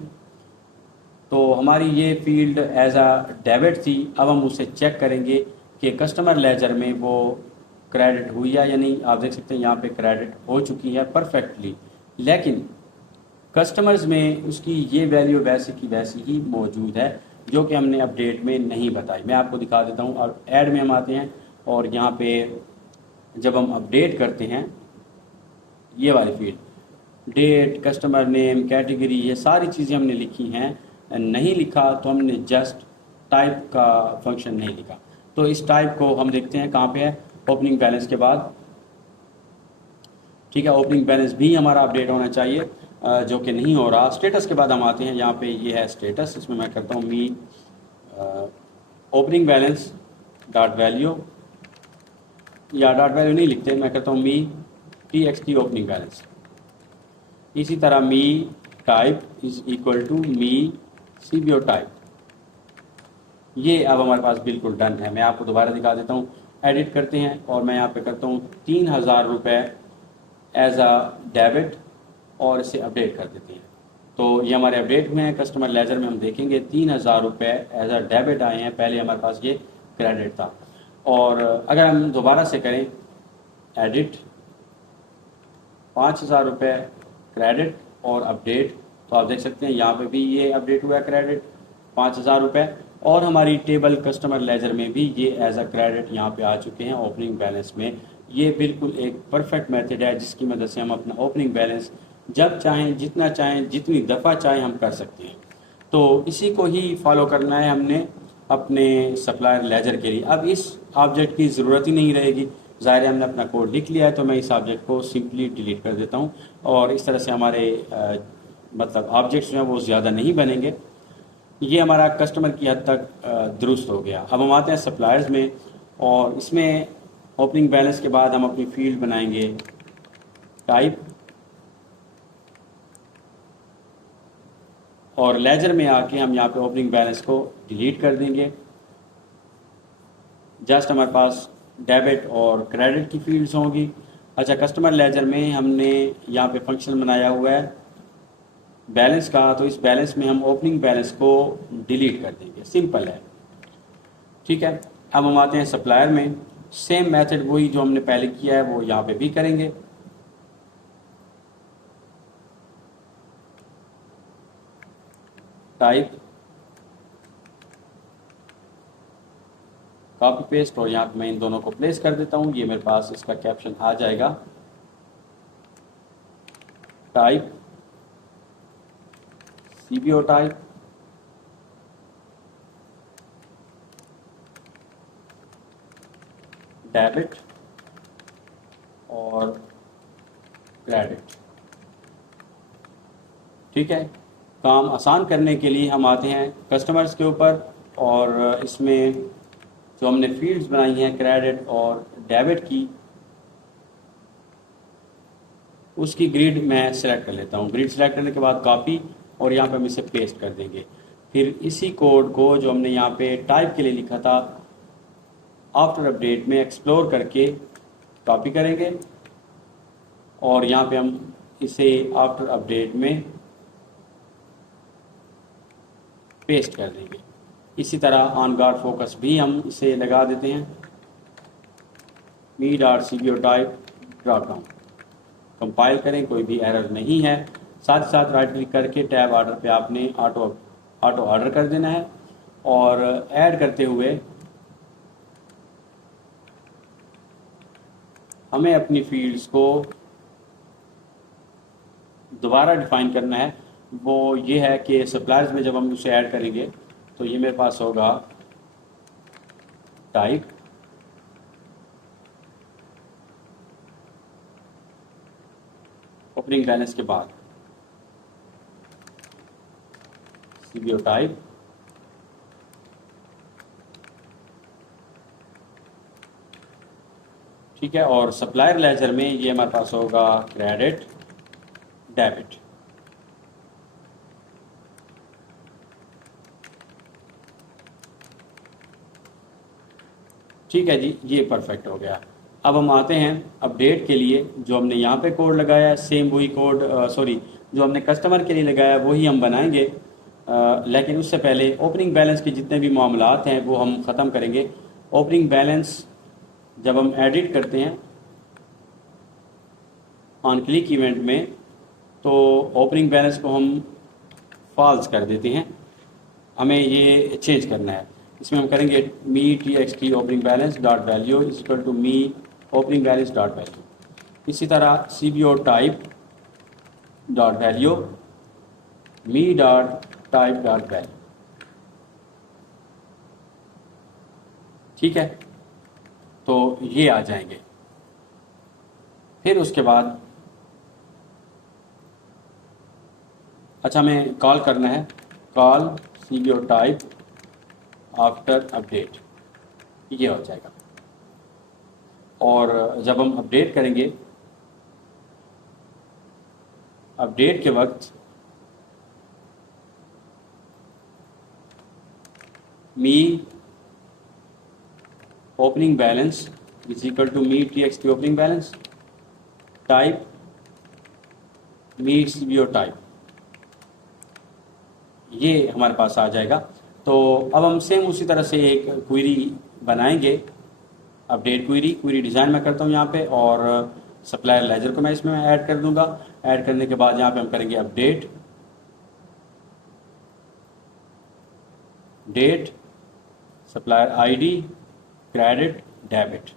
तो हमारी ये फील्ड एज अ डेबिट थी। अब हम उसे चेक करेंगे कि कस्टमर लेजर में वो क्रेडिट हुई है या नहीं। आप देख सकते हैं यहाँ पे क्रेडिट हो चुकी है परफेक्टली, लेकिन कस्टमर्स में उसकी ये वैल्यू वैसे की वैसी ही मौजूद है जो कि हमने अपडेट में नहीं बताई। मैं आपको दिखा देता हूँ। और ऐड में हम आते हैं और यहाँ पे जब हम अपडेट करते हैं, ये वाली field date, customer name, category, ये सारी चीज़ें हमने लिखी हैं। नहीं लिखा तो हमने जस्ट टाइप का फंक्शन नहीं लिखा। तो इस टाइप को हम देखते हैं कहाँ पे है, ओपनिंग बैलेंस के बाद। ठीक है, ओपनिंग बैलेंस भी हमारा अपडेट होना चाहिए, जो कि नहीं हो रहा। स्टेटस के बाद हम आते हैं, यहाँ पे ये है स्टेटस। इसमें मैं करता हूँ मी ओपनिंग बैलेंस डॉट वैल्यू, या डॉट वैल्यू नहीं लिखते, मैं करता हूँ मी TXT ओपनिंग बैलेंस। इसी तरह me type is equal to me CBO type. ये अब हमारे पास बिल्कुल डन है। मैं आपको दोबारा दिखा देता हूँ। एडिट करते हैं और मैं यहाँ पे करता हूँ 3000 रुपये एज अ डेबिट और इसे अपडेट कर देते हैं। तो ये हमारे अपडेट हुए हैं। कस्टमर लेजर में हम देखेंगे 3000 रुपये एज अ डेबिट आए हैं। पहले हमारे पास ये क्रेडिट था। और अगर हम दोबारा से करें एडिट 5000 रुपये क्रेडिट और अपडेट, तो आप देख सकते हैं यहाँ पे भी ये अपडेट हुआ है क्रेडिट 5000 रुपये। और हमारी टेबल कस्टमर लेजर में भी ये एज अ क्रेडिट यहाँ पे आ चुके हैं ओपनिंग बैलेंस में। ये बिल्कुल एक परफेक्ट मेथड है जिसकी मदद से हम अपना ओपनिंग बैलेंस जब चाहें, जितना चाहें, जितनी दफ़ा चाहें हम कर सकते हैं। तो इसी को ही फॉलो करना है हमने अपने सप्लायर लेजर के लिए। अब इस ऑब्जेक्ट की ज़रूरत ही नहीं रहेगी। ज़ाहिर है हमने अपना कोड लिख लिया है, तो मैं इस ऑब्जेक्ट को सिंपली डिलीट कर देता हूँ और इस तरह से हमारे मतलब ऑब्जेक्ट्स जो हैं वो ज़्यादा नहीं बनेंगे। ये हमारा कस्टमर की हद तक दुरुस्त हो गया। अब हम आते हैं सप्लायर्स में और इसमें ओपनिंग बैलेंस के बाद हम अपनी फील्ड बनाएंगे टाइप, और लेजर में आके हम यहाँ पे ओपनिंग बैलेंस को डिलीट कर देंगे। जस्ट हमारे पास डेबिट और क्रेडिट की फील्ड्स होंगी। अच्छा, कस्टमर लेजर में हमने यहाँ पे फंक्शन बनाया हुआ है बैलेंस का, तो इस बैलेंस में हम ओपनिंग बैलेंस को डिलीट कर देंगे, सिंपल है। ठीक है, अब हम आते हैं सप्लायर में। सेम मेथड वही जो हमने पहले किया है वो यहाँ पे भी करेंगे। टाइप, कॉपी पेस्ट, और यहाँ पे मैं इन दोनों को प्लेस कर देता हूँ। ये मेरे पास इसका कैप्शन आ जाएगा। टाइप, सीबीओ टाइप, डेबिट और क्रेडिट। ठीक है, काम आसान करने के लिए हम आते हैं कस्टमर्स के ऊपर, और इसमें जो हमने फील्ड्स बनाई हैं क्रेडिट और डेबिट की, उसकी ग्रिड मैं सेलेक्ट कर लेता हूँ। ग्रिड सेलेक्ट करने के बाद कॉपी, और यहाँ पे हम इसे पेस्ट कर देंगे। फिर इसी कोड को जो हमने यहाँ पे टाइप के लिए लिखा था, आफ्टर अपडेट में एक्सप्लोर करके कॉपी करेंगे, और यहाँ पे हम इसे आफ्टर अपडेट में पेस्ट कर देंगे। इसी तरह ऑन गार्ड फोकस भी हम इसे लगा देते हैं। me.cbo type drop down, compile करें, कोई भी एरर नहीं है। साथ ही साथ राइट क्लिक करके टैब ऑर्डर पे आपने ऑटो ऑर्डर कर देना है, और ऐड करते हुए हमें अपनी फील्ड्स को दोबारा डिफाइन करना है। वो ये है कि सप्लायर्स में जब हम उसे ऐड करेंगे तो ये मेरे पास होगा टाइप, ओपनिंग बैलेंस के बाद सीबीओ टाइप, ठीक है, और सप्लायर लेजर में ये हमारे पास होगा क्रेडिट, डेबिट। ठीक है जी, ये परफेक्ट हो गया। अब हम आते हैं अपडेट के लिए। जो हमने यहाँ पे कोड लगाया है सेम वही कोड, सॉरी, जो हमने कस्टमर के लिए लगाया है वही हम बनाएंगे। लेकिन उससे पहले ओपनिंग बैलेंस के जितने भी मामलात हैं वो हम ख़त्म करेंगे। ओपनिंग बैलेंस जब हम एडिट करते हैं ऑन क्लिक इवेंट में, तो ओपनिंग बैलेंस को हम फॉल्स कर देते हैं। हमें ये चेंज करना है। इसमें हम करेंगे me T X T opening balance dot value is equal to me opening balance dot value. इसी तरह C B O type dot value me dot type dot value. ठीक है, तो ये आ जाएंगे। फिर उसके बाद अच्छा, हमें कॉल करना है, call C B O type after update, ये हो जाएगा। और जब हम अपडेट करेंगे, अपडेट के वक्त me opening balance is equal to me T X T opening balance type me C B O type, ये हमारे पास आ जाएगा। तो अब हम सेम उसी तरह से एक क्वेरी बनाएंगे, अपडेट क्वेरी डिज़ाइन मैं करता हूँ यहाँ पे, और सप्लायर लेजर को मैं इसमें ऐड कर दूंगा। ऐड करने के बाद यहाँ पे हम करेंगे update date supplier ID credit debit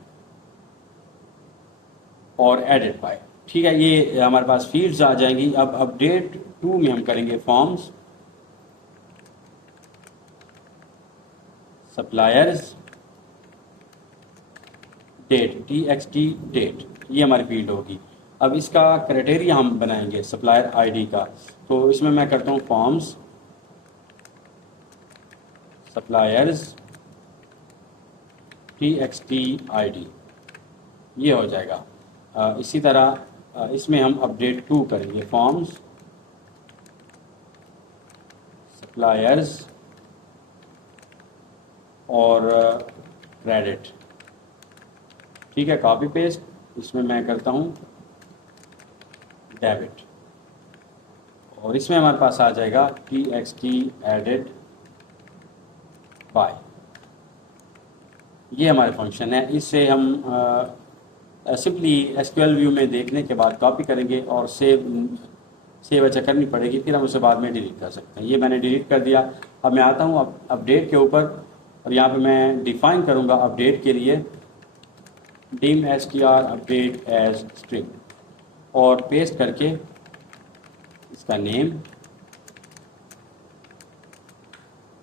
और एडिट बाय। ठीक है, ये हमारे पास फील्ड्स आ जाएंगी। अब अपडेट 2 में हम करेंगे forms suppliers date T X T date, ये हमारी फील्ड होगी। अब इसका क्राइटेरिया हम बनाएंगे सप्लायर आईडी का, तो इसमें मैं करता हूँ forms suppliers T X T I D, ये हो जाएगा। इसी तरह इसमें हम अपडेट 2 करेंगे फॉर्म्स सप्लायर्स और क्रेडिट। ठीक है, कॉपी पेस्ट, इसमें मैं करता हूँ डेबिट, और इसमें हमारे पास आ जाएगा TXT एडेड बाय। ये हमारे फंक्शन है। इससे हम सिंपली SQL व्यू में देखने के बाद कॉपी करेंगे और सेव अच्छा करनी पड़ेगी, फिर हम उसे बाद में डिलीट कर सकते हैं। ये मैंने डिलीट कर दिया। अब मैं आता हूँ अपडेट के ऊपर, और यहाँ पे मैं डिफाइन करूँगा अपडेट के लिए dim str update as string, और पेस्ट करके इसका नेम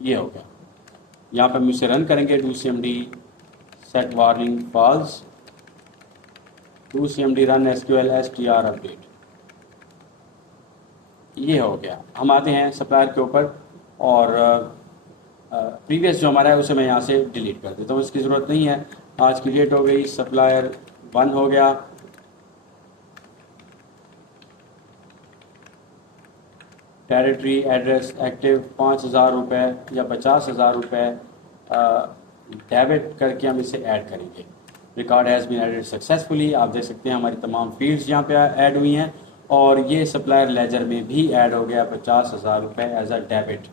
ये हो गया। यहाँ पर हम इसे रन करेंगे, do cmd set warning false, do cmd run sql str update। ये हो गया। हम आते हैं सप्लायर के ऊपर, और प्रीवियस जो हमारा है उसे मैं यहाँ से डिलीट कर देता हूँ, इसकी ज़रूरत नहीं है। आज की डेट हो गई, सप्लायर 1 हो गया, टेरिटरी एड्रेस एक्टिव 5,000 रुपये या 50,000 रुपये डेबिट करके हम इसे ऐड करेंगे। Record has been added successfully. आप देख सकते हैं हमारी तमाम फील्ड्स यहाँ पे ऐड हुई हैं, और ये सप्लायर लेजर में भी ऐड हो गया 50,000 रुपये एज अ डेबिट।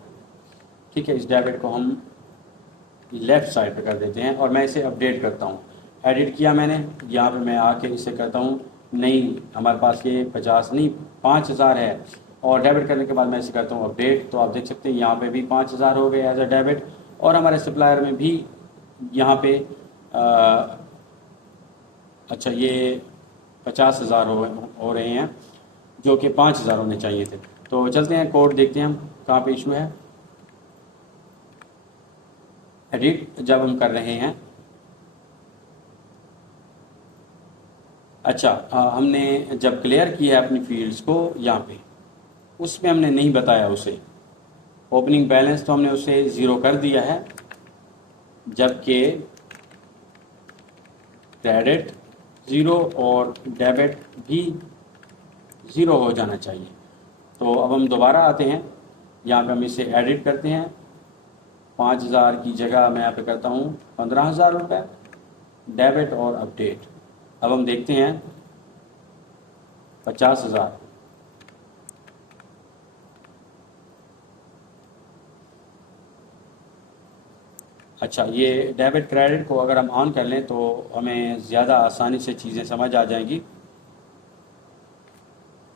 ठीक है, इस डेबिट को हम लेफ़्ट साइड पे कर देते हैं, और मैं इसे अपडेट करता हूँ। एडिट किया मैंने, यहाँ पे मैं आके इसे करता हूँ नहीं, हमारे पास ये 50 नहीं 5,000 है, और डेबिट करने के बाद मैं इसे करता हूँ अपडेट। तो आप देख सकते हैं यहाँ पे भी 5,000 हो गए एज अ डेबिट, और हमारे सप्लायर में भी यहाँ पे अच्छा ये 50,000 हो रहे हैं, जो कि 5,000 होने चाहिए थे। तो चलते हैं कोड देखते हैं हम कहाँ पे इशू है। एडिट जब हम कर रहे हैं, अच्छा हमने जब क्लियर किया है अपनी फील्ड्स को यहाँ पे, उसमें हमने नहीं बताया उसे ओपनिंग बैलेंस, तो हमने उसे 0 कर दिया है, जबकि क्रेडिट 0 और डेबिट भी 0 हो जाना चाहिए। तो अब हम दोबारा आते हैं, यहाँ पे हम इसे एडिट करते हैं। 5,000 की जगह मैं यहाँ पे करता हूँ 15,000 रुपये, डेबिट और अपडेट। अब हम देखते हैं 50,000, अच्छा ये डेबिट क्रेडिट को अगर हम ऑन कर लें तो हमें ज़्यादा आसानी से चीज़ें समझ आ जाएंगी।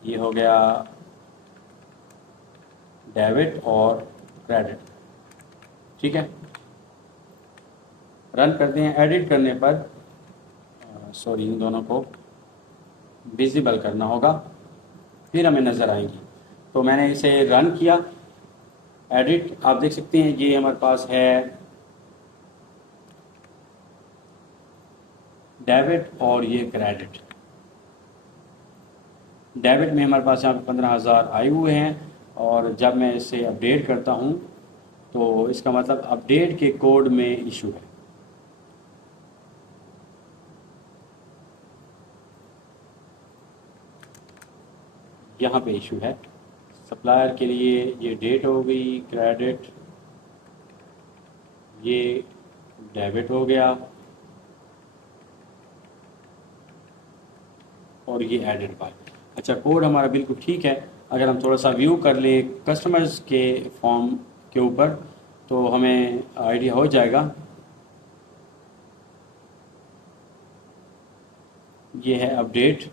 ये हो गया डेबिट और क्रेडिट, ठीक है। रन करते हैं। एडिट करने पर सॉरी, इन दोनों को विजिबल करना होगा, फिर हमें नज़र आएंगी। तो मैंने इसे रन किया, एडिट, आप देख सकते हैं ये हमारे पास है डेबिट और ये क्रेडिट। डेबिट में हमारे पास यहाँ पे 15,000 आए हुए हैं, और जब मैं इसे अपडेट करता हूँ तो इसका मतलब अपडेट के कोड में इशू है। यहाँ पे इशू है। सप्लायर के लिए ये डेट हो गई क्रेडिट, ये डेबिट हो गया, और ये एडेड बाय। अच्छा, कोड हमारा बिल्कुल ठीक है। अगर हम थोड़ा सा व्यू कर लें कस्टमर्स के फॉर्म के ऊपर, तो हमें आइडिया हो जाएगा। ये है अपडेट,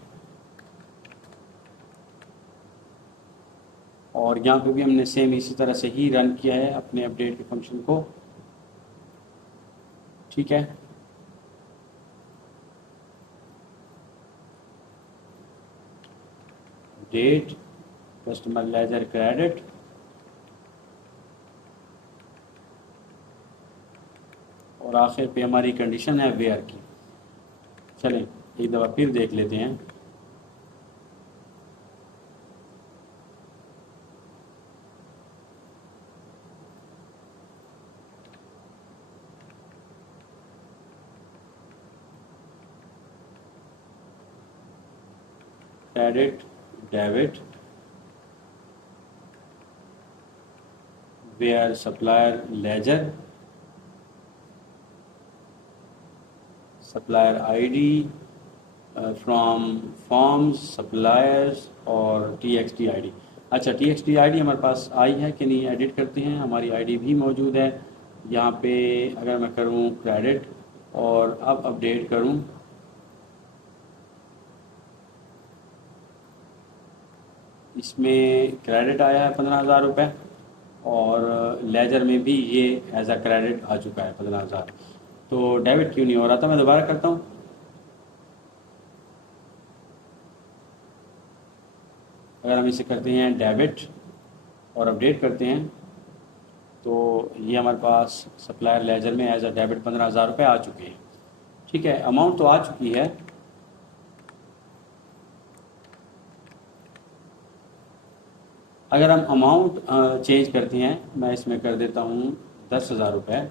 और यहाँ पे भी हमने सेम इसी तरह से ही रन किया है अपने अपडेट के फंक्शन को, ठीक है। डेट, कस्टमर लेजर क्रेडिट, और आखिर पे हमारी कंडीशन है वेयर की। चलें एक दफ़ा फिर देख लेते हैं। Credit, debit, where supplier ledger, supplier ID, from forms suppliers और TXT ID। अच्छा, TXT ID हमारे पास आई है कि नहीं, एडिट करते हैं। हमारी ID भी मौजूद है यहाँ पे। अगर मैं करूँ क्रेडिट और अब अपडेट करूँ, इसमें क्रेडिट आया है 15,000 रुपये और लेजर में भी ये एज अ क्रेडिट आ चुका है 15,000। तो डेबिट क्यों नहीं हो रहा था, मैं दोबारा करता हूँ। अगर हम इसे करते हैं डेबिट और अपडेट करते हैं तो ये हमारे पास सप्लायर लेजर में एज अ डेबिट 15,000 रुपये आ चुके हैं। ठीक है, अमाउंट तो आ चुकी है। अगर हम अमाउंट चेंज करते हैं, मैं इसमें कर देता हूँ 10,000 रुपये।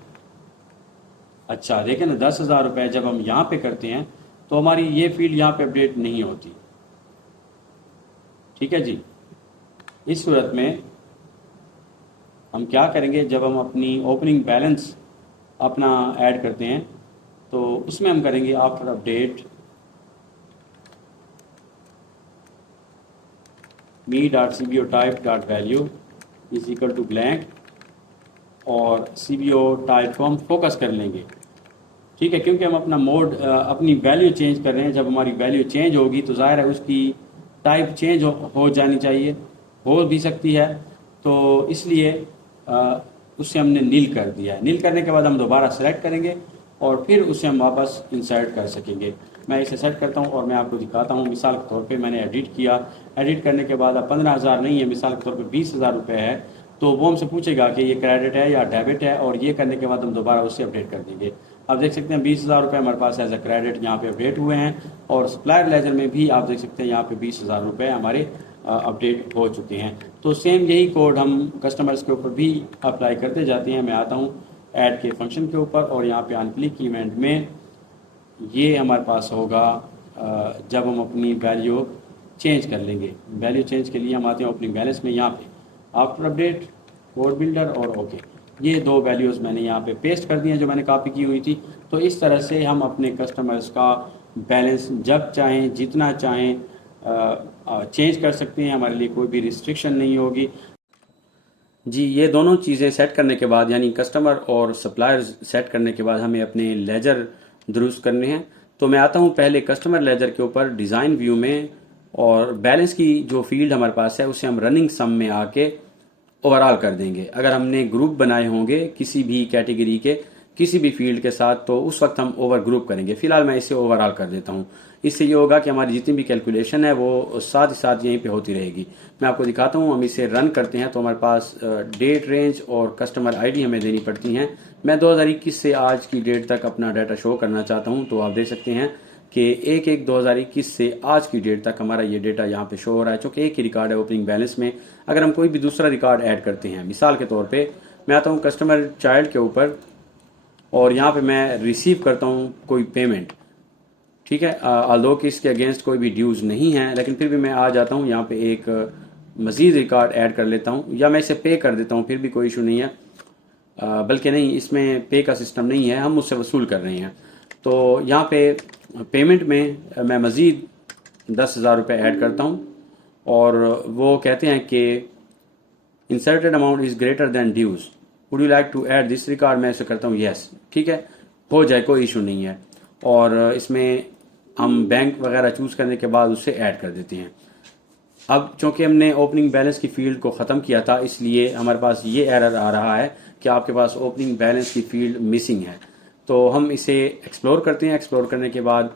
अच्छा, लेकिन 10,000 रुपये जब हम यहाँ पे करते हैं तो हमारी ये फील्ड यहाँ पे अपडेट नहीं होती। ठीक है जी। इस सूरत में हम क्या करेंगे, जब हम अपनी ओपनिंग बैलेंस अपना ऐड करते हैं तो उसमें हम करेंगे after update me.cbo_type.value is equal to blank और CBO टाइप को हम फोकस कर लेंगे। ठीक है, क्योंकि हम अपना मोड अपनी वैल्यू चेंज कर रहे हैं। जब हमारी वैल्यू चेंज होगी तो ज़ाहिर है उसकी टाइप चेंज हो जानी चाहिए, हो भी सकती है। तो इसलिए उससे हमने नील कर दिया है। नील करने के बाद हम दोबारा सेलेक्ट करेंगे और फिर उसे हम वापस इंसर्ट कर सकेंगे। मैं इसे सेट करता हूं और मैं आपको दिखाता हूं। मिसाल के तौर पे मैंने एडिट किया, एडिट करने के बाद अब 15,000 नहीं है, मिसाल के तौर पे 20,000 रुपये है। तो वो हमसे पूछेगा कि ये क्रेडिट है या डेबिट है, और ये करने के बाद हम दोबारा उसे अपडेट कर देंगे। आप देख सकते हैं 20,000 रुपये हमारे पास एज अ क्रेडिट यहाँ पे अपडेट हुए हैं और सप्लायर लेजर में भी आप देख सकते हैं यहाँ पे 20,000 रुपये हमारे अपडेट हो चुके हैं। तो सेम यही कोड हम कस्टमर्स के ऊपर भी अप्लाई करते जाते हैं। मैं आता हूँ ऐड के फंक्शन के ऊपर और यहाँ पे अनक्लिक इवेंट में ये हमारे पास होगा जब हम अपनी वैल्यू चेंज कर लेंगे। वैल्यू चेंज के लिए हम आते हैं ओपनिंग बैलेंस में, यहाँ पे आफ्टर अपडेट कोड बिल्डर और ओके। ये दो वैल्यूज़ मैंने यहाँ पे पेस्ट कर दी हैं जो मैंने कॉपी की हुई थी। तो इस तरह से हम अपने कस्टमर्स का बैलेंस जब चाहें जितना चाहें चेंज कर सकते हैं। हमारे लिए कोई भी रिस्ट्रिक्शन नहीं होगी जी। ये दोनों चीज़ें सेट करने के बाद, यानी कस्टमर और सप्लायर्स सेट करने के बाद, हमें अपने लेजर दुरुस्त करने हैं। तो मैं आता हूँ पहले कस्टमर लेजर के ऊपर डिज़ाइन व्यू में, और बैलेंस की जो फील्ड हमारे पास है उसे हम रनिंग सम में आके ओवरऑल कर देंगे। अगर हमने ग्रुप बनाए होंगे किसी भी कैटेगरी के किसी भी फील्ड के साथ तो उस वक्त हम ओवर ग्रुप करेंगे। फिलहाल मैं इसे ओवरऑल कर देता हूँ। इससे ये होगा कि हमारी जितनी भी कैलकुलेशन है वो साथ ही साथ यहीं पे होती रहेगी। मैं आपको दिखाता हूँ। हम इसे रन करते हैं तो हमारे पास डेट रेंज और कस्टमर आईडी हमें देनी पड़ती हैं। मैं 2021 से आज की डेट तक अपना डाटा शो करना चाहता हूँ। तो आप देख सकते हैं कि 1/1/2021 से आज की डेट तक हमारा ये डेटा यहाँ पे शो हो रहा है, चूँकि एक ही रिकॉर्ड है ओपनिंग बैलेंस में। अगर हम कोई भी दूसरा रिकॉर्ड ऐड करते हैं, मिसाल के तौर पे मैं आता हूँ कस्टमर चाइल्ड के ऊपर और यहाँ पे मैं रिसीव करता हूँ कोई पेमेंट। ठीक है, आल्दो कि इसके अगेंस्ट कोई भी ड्यूज नहीं है, लेकिन फिर भी मैं आ जाता हूँ यहाँ पे एक मज़ीद रिकॉर्ड ऐड कर लेता हूँ, या मैं इसे पे कर देता हूँ, फिर भी कोई इशू नहीं है। बल्कि नहीं, इसमें पे का सिस्टम नहीं है, हम उससे वसूल कर रहे हैं। तो यहाँ पे पेमेंट में मैं मज़ीद 10,000 रुपये ऐड करता हूँ और वो कहते हैं कि inserted amount is greater than dues, would you like to add this record. मैं इसे करता हूँ येस। ठीक है, हो जाए, कोई इशू नहीं है। और इसमें हम बैंक वगैरह चूज़ करने के बाद उसे ऐड कर देते हैं। अब चूँकि हमने ओपनिंग बैलेंस की फील्ड को ख़त्म किया था, इसलिए हमारे पास ये एरर आ रहा है कि आपके पास ओपनिंग बैलेंस की फील्ड मिसिंग है। तो हम इसे एक्सप्लोर करते हैं। एक्सप्लोर करने के बाद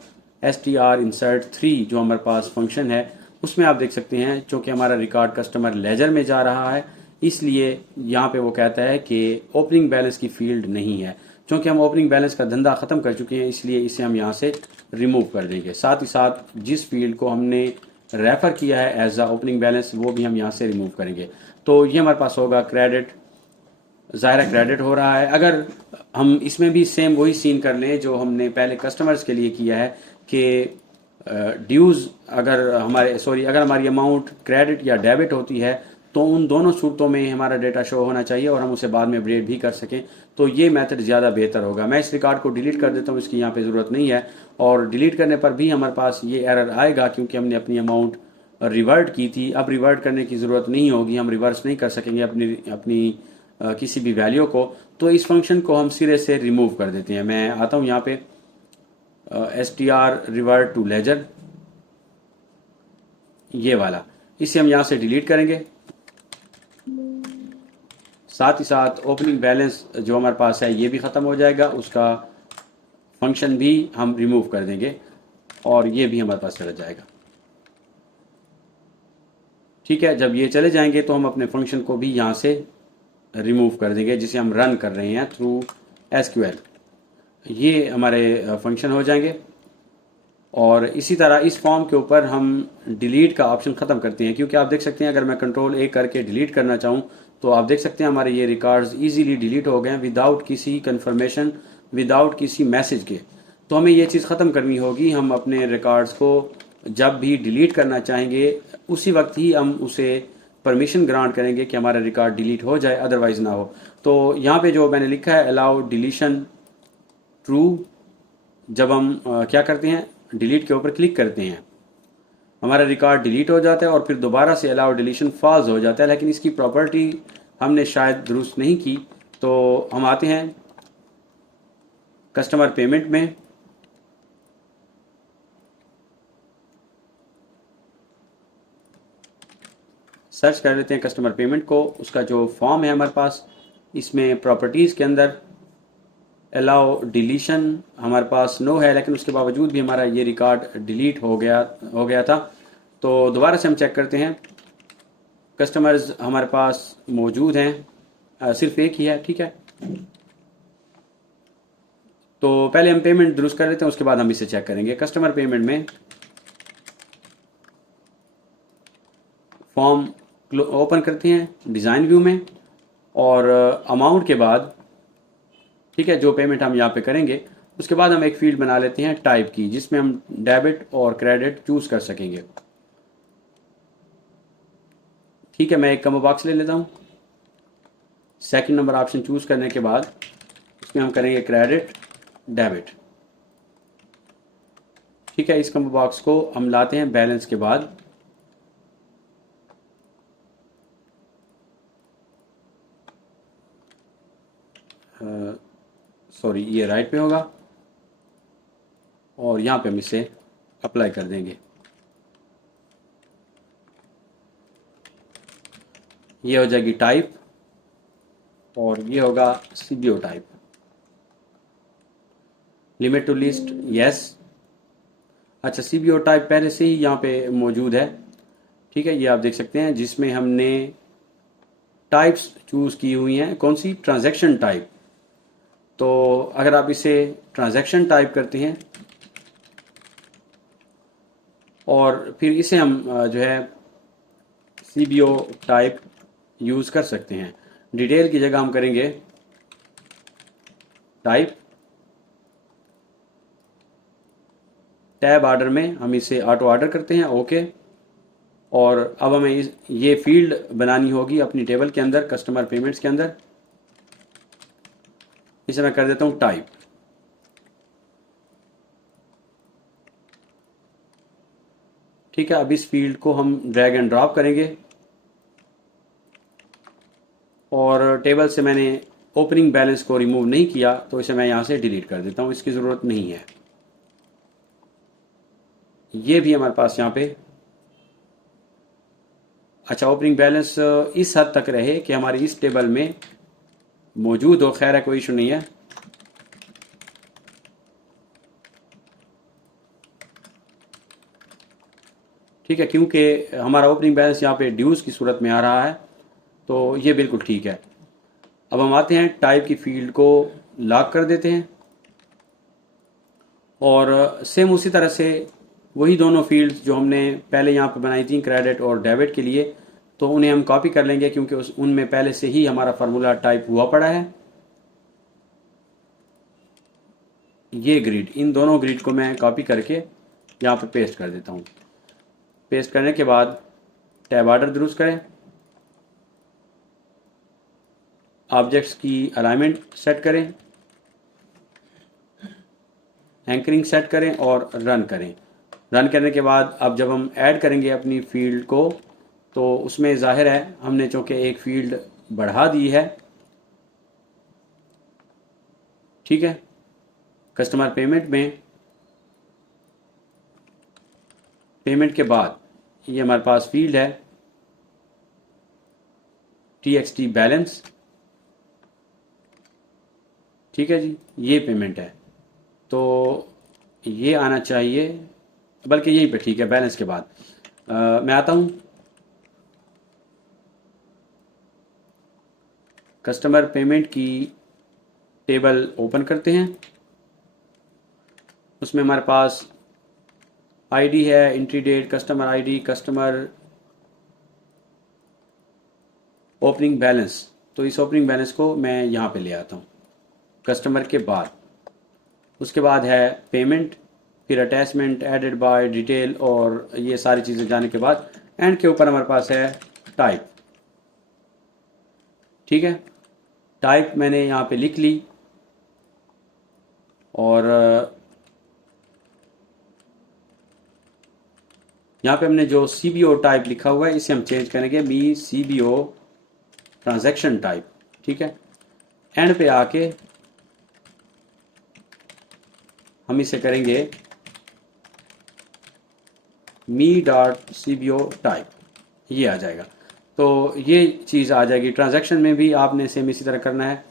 str insert 3 जो हमारे पास फंक्शन है उसमें आप देख सकते हैं, चूँकि हमारा रिकॉर्ड कस्टमर लेजर में जा रहा है, इसलिए यहाँ पे वो कहता है कि ओपनिंग बैलेंस की फील्ड नहीं है। चूँकि हम ओपनिंग बैलेंस का धंधा ख़त्म कर चुके हैं, इसलिए इसे हम यहाँ से रिमूव कर देंगे। साथ ही साथ जिस फील्ड को हमने रेफ़र किया है एज अ ओपनिंग बैलेंस, वो भी हम यहाँ से रिमूव करेंगे। तो ये हमारे पास होगा क्रेडिट, ज़ाहिर क्रेडिट हो रहा है। अगर हम इसमें भी सेम वही सीन कर लें जो हमने पहले कस्टमर्स के लिए किया है कि ड्यूज़ अगर हमारी अमाउंट क्रेडिट या डेबिट होती है तो उन दोनों सूरतों में हमारा डेटा शो होना चाहिए और हम उसे बाद में अपडेट भी कर सकें। तो ये मेथड ज़्यादा बेहतर होगा। मैं इस रिकॉर्ड को डिलीट कर देता हूँ, इसकी यहाँ पे ज़रूरत नहीं है। और डिलीट करने पर भी हमारे पास ये एरर आएगा क्योंकि हमने अपनी अमाउंट रिवर्ट की थी। अब रिवर्ट करने की ज़रूरत नहीं होगी, हम रिवर्स नहीं कर सकेंगे अपनी अपनी किसी भी वैल्यू को। तो इस फंक्शन को हम सिरे से रिमूव कर देते हैं। मैं आता हूँ यहाँ पे str रिवर्ट टू लेजर, ये वाला, इसे हम यहाँ से डिलीट करेंगे। साथ ही साथ ओपनिंग बैलेंस जो हमारे पास है ये भी ख़त्म हो जाएगा, उसका फंक्शन भी हम रिमूव कर देंगे और ये भी हमारे पास चला जाएगा। ठीक है, जब ये चले जाएंगे तो हम अपने फंक्शन को भी यहाँ से रिमूव कर देंगे जिसे हम रन कर रहे हैं थ्रू SQL। ये हमारे फंक्शन हो जाएंगे। और इसी तरह इस फॉर्म के ऊपर हम डिलीट का ऑप्शन ख़त्म करते हैं, क्योंकि आप देख सकते हैं अगर मैं कंट्रोल A करके डिलीट करना चाहूँ तो आप देख सकते हैं हमारे ये रिकॉर्ड्स इजीली डिलीट हो गए हैं विदाउट किसी कंफर्मेशन, विदाउट किसी मैसेज के। तो हमें ये चीज़ ख़त्म करनी होगी। हम अपने रिकॉर्ड्स को जब भी डिलीट करना चाहेंगे उसी वक्त ही हम उसे परमिशन ग्रांट करेंगे कि हमारा रिकॉर्ड डिलीट हो जाए, अदरवाइज ना हो। तो यहाँ पे जो मैंने लिखा है अलाउ डिलीशन ट्रू, जब हम क्या करते हैं डिलीट के ऊपर क्लिक करते हैं हमारा रिकॉर्ड डिलीट हो जाता है और फिर दोबारा से अलाउ डिलीशन फॉल्स हो जाता है। लेकिन इसकी प्रॉपर्टी हमने शायद दुरुस्त नहीं की। तो हम आते हैं कस्टमर पेमेंट में, सर्च कर लेते हैं कस्टमर पेमेंट को। उसका जो फॉर्म है हमारे पास, इसमें प्रॉपर्टीज़ के अंदर अलाउ डिलीशन हमारे पास नो है, लेकिन उसके बावजूद भी हमारा ये रिकॉर्ड डिलीट हो गया था। तो दोबारा से हम चेक करते हैं। कस्टमर्स हमारे पास मौजूद हैं, सिर्फ एक ही है। ठीक है, तो पहले हम पेमेंट दुरुस्त कर लेते हैं, उसके बाद हम इसे चेक करेंगे। कस्टमर पेमेंट में फॉर्म ओपन करते हैं डिज़ाइन व्यू में और अमाउंट के बाद, ठीक है, जो पेमेंट हम यहाँ पे करेंगे उसके बाद हम एक फील्ड बना लेते हैं टाइप की, जिसमें हम डेबिट और क्रेडिट चूज कर सकेंगे। ठीक है, मैं एक कम्बो बॉक्स ले लेता हूँ। सेकंड नंबर ऑप्शन चूज करने के बाद इसमें हम करेंगे क्रेडिट डेबिट। ठीक है, इस कम्बो बॉक्स को हम लाते हैं बैलेंस के बाद। सॉरी, ये राइट पे होगा और यहाँ पे हम इसे अप्लाई कर देंगे। ये हो जाएगी टाइप और ये होगा CBO type. Limit to list yes. अच्छा, CBO टाइप पहले से ही यहाँ पे मौजूद है। ठीक है, ये आप देख सकते हैं जिसमें हमने टाइप्स चूज की हुई हैं। कौन सी? Transaction type. तो अगर आप इसे ट्रांजैक्शन टाइप करते हैं और फिर इसे हम जो है CBO टाइप यूज कर सकते हैं। डिटेल की जगह हम करेंगे टाइप। टैब ऑर्डर में हम इसे ऑटो ऑर्डर करते हैं, ओके। और अब हमें ये फील्ड बनानी होगी अपनी टेबल के अंदर, कस्टमर पेमेंट्स के अंदर। इसे मैं कर देता हूं टाइप। ठीक है, अब इस फील्ड को हम ड्रैग एंड ड्रॉप करेंगे और टेबल से मैंने ओपनिंग बैलेंस को रिमूव नहीं किया तो इसे मैं यहां से डिलीट कर देता हूं, इसकी ज़रूरत नहीं है। ये भी हमारे पास यहाँ पे अच्छा ओपनिंग बैलेंस इस हद तक रहे कि हमारे इस टेबल में मौजूद हो। खैर है, कोई इशू नहीं है। ठीक है, क्योंकि हमारा ओपनिंग बैलेंस यहाँ पे ड्यूज की सूरत में आ रहा है तो ये बिल्कुल ठीक है। अब हम आते हैं टाइप की फील्ड को लॉक कर देते हैं और सेम उसी तरह से वही दोनों फील्ड्स जो हमने पहले यहाँ पे बनाई थी क्रेडिट और डेबिट के लिए, तो उन्हें हम कॉपी कर लेंगे क्योंकि उनमें पहले से ही हमारा फार्मूला टाइप हुआ पड़ा है। ये ग्रिड, इन दोनों ग्रिड को मैं कॉपी करके यहाँ पे पेस्ट कर देता हूँ। पेस्ट करने के बाद टैब ऑर्डर दुरुस्त करें ऑब्जेक्ट्स की अलाइनमेंट सेट करें, एंकरिंग सेट करें और रन करें। रन करने के बाद अब जब हम ऐड करेंगे अपनी फील्ड को तो उसमें ज़ाहिर है हमने चूँकि एक फील्ड बढ़ा दी है, ठीक है। कस्टमर पेमेंट में पेमेंट के बाद ये हमारे पास फील्ड है TXT बैलेंस, ठीक है जी, ये पेमेंट है तो ये आना चाहिए, बल्कि यहीं पे ठीक है। बैलेंस के बाद मैं आता हूँ, कस्टमर पेमेंट की टेबल ओपन करते हैं। उसमें हमारे पास आईडी है, entry date, customer ID, customer opening balance. तो इस ओपनिंग बैलेंस को मैं यहाँ पे ले आता हूँ कस्टमर के बाद। उसके बाद है पेमेंट, फिर अटैचमेंट, एडेड बाय, डिटेल और ये सारी चीज़ें जाने के बाद एंड के ऊपर हमारे पास है टाइप, ठीक है। टाइप मैंने यहाँ पे लिख ली और यहाँ पे हमने जो CBO टाइप लिखा हुआ है इसे हम चेंज करेंगे CBO ट्रांजैक्शन टाइप, ठीक है। एंड पे आके हम इसे करेंगे me.cbo टाइप, ये आ जाएगा। तो ये चीज़ आ जाएगी। ट्रांजैक्शन में भी आपने सेम इसी तरह करना है,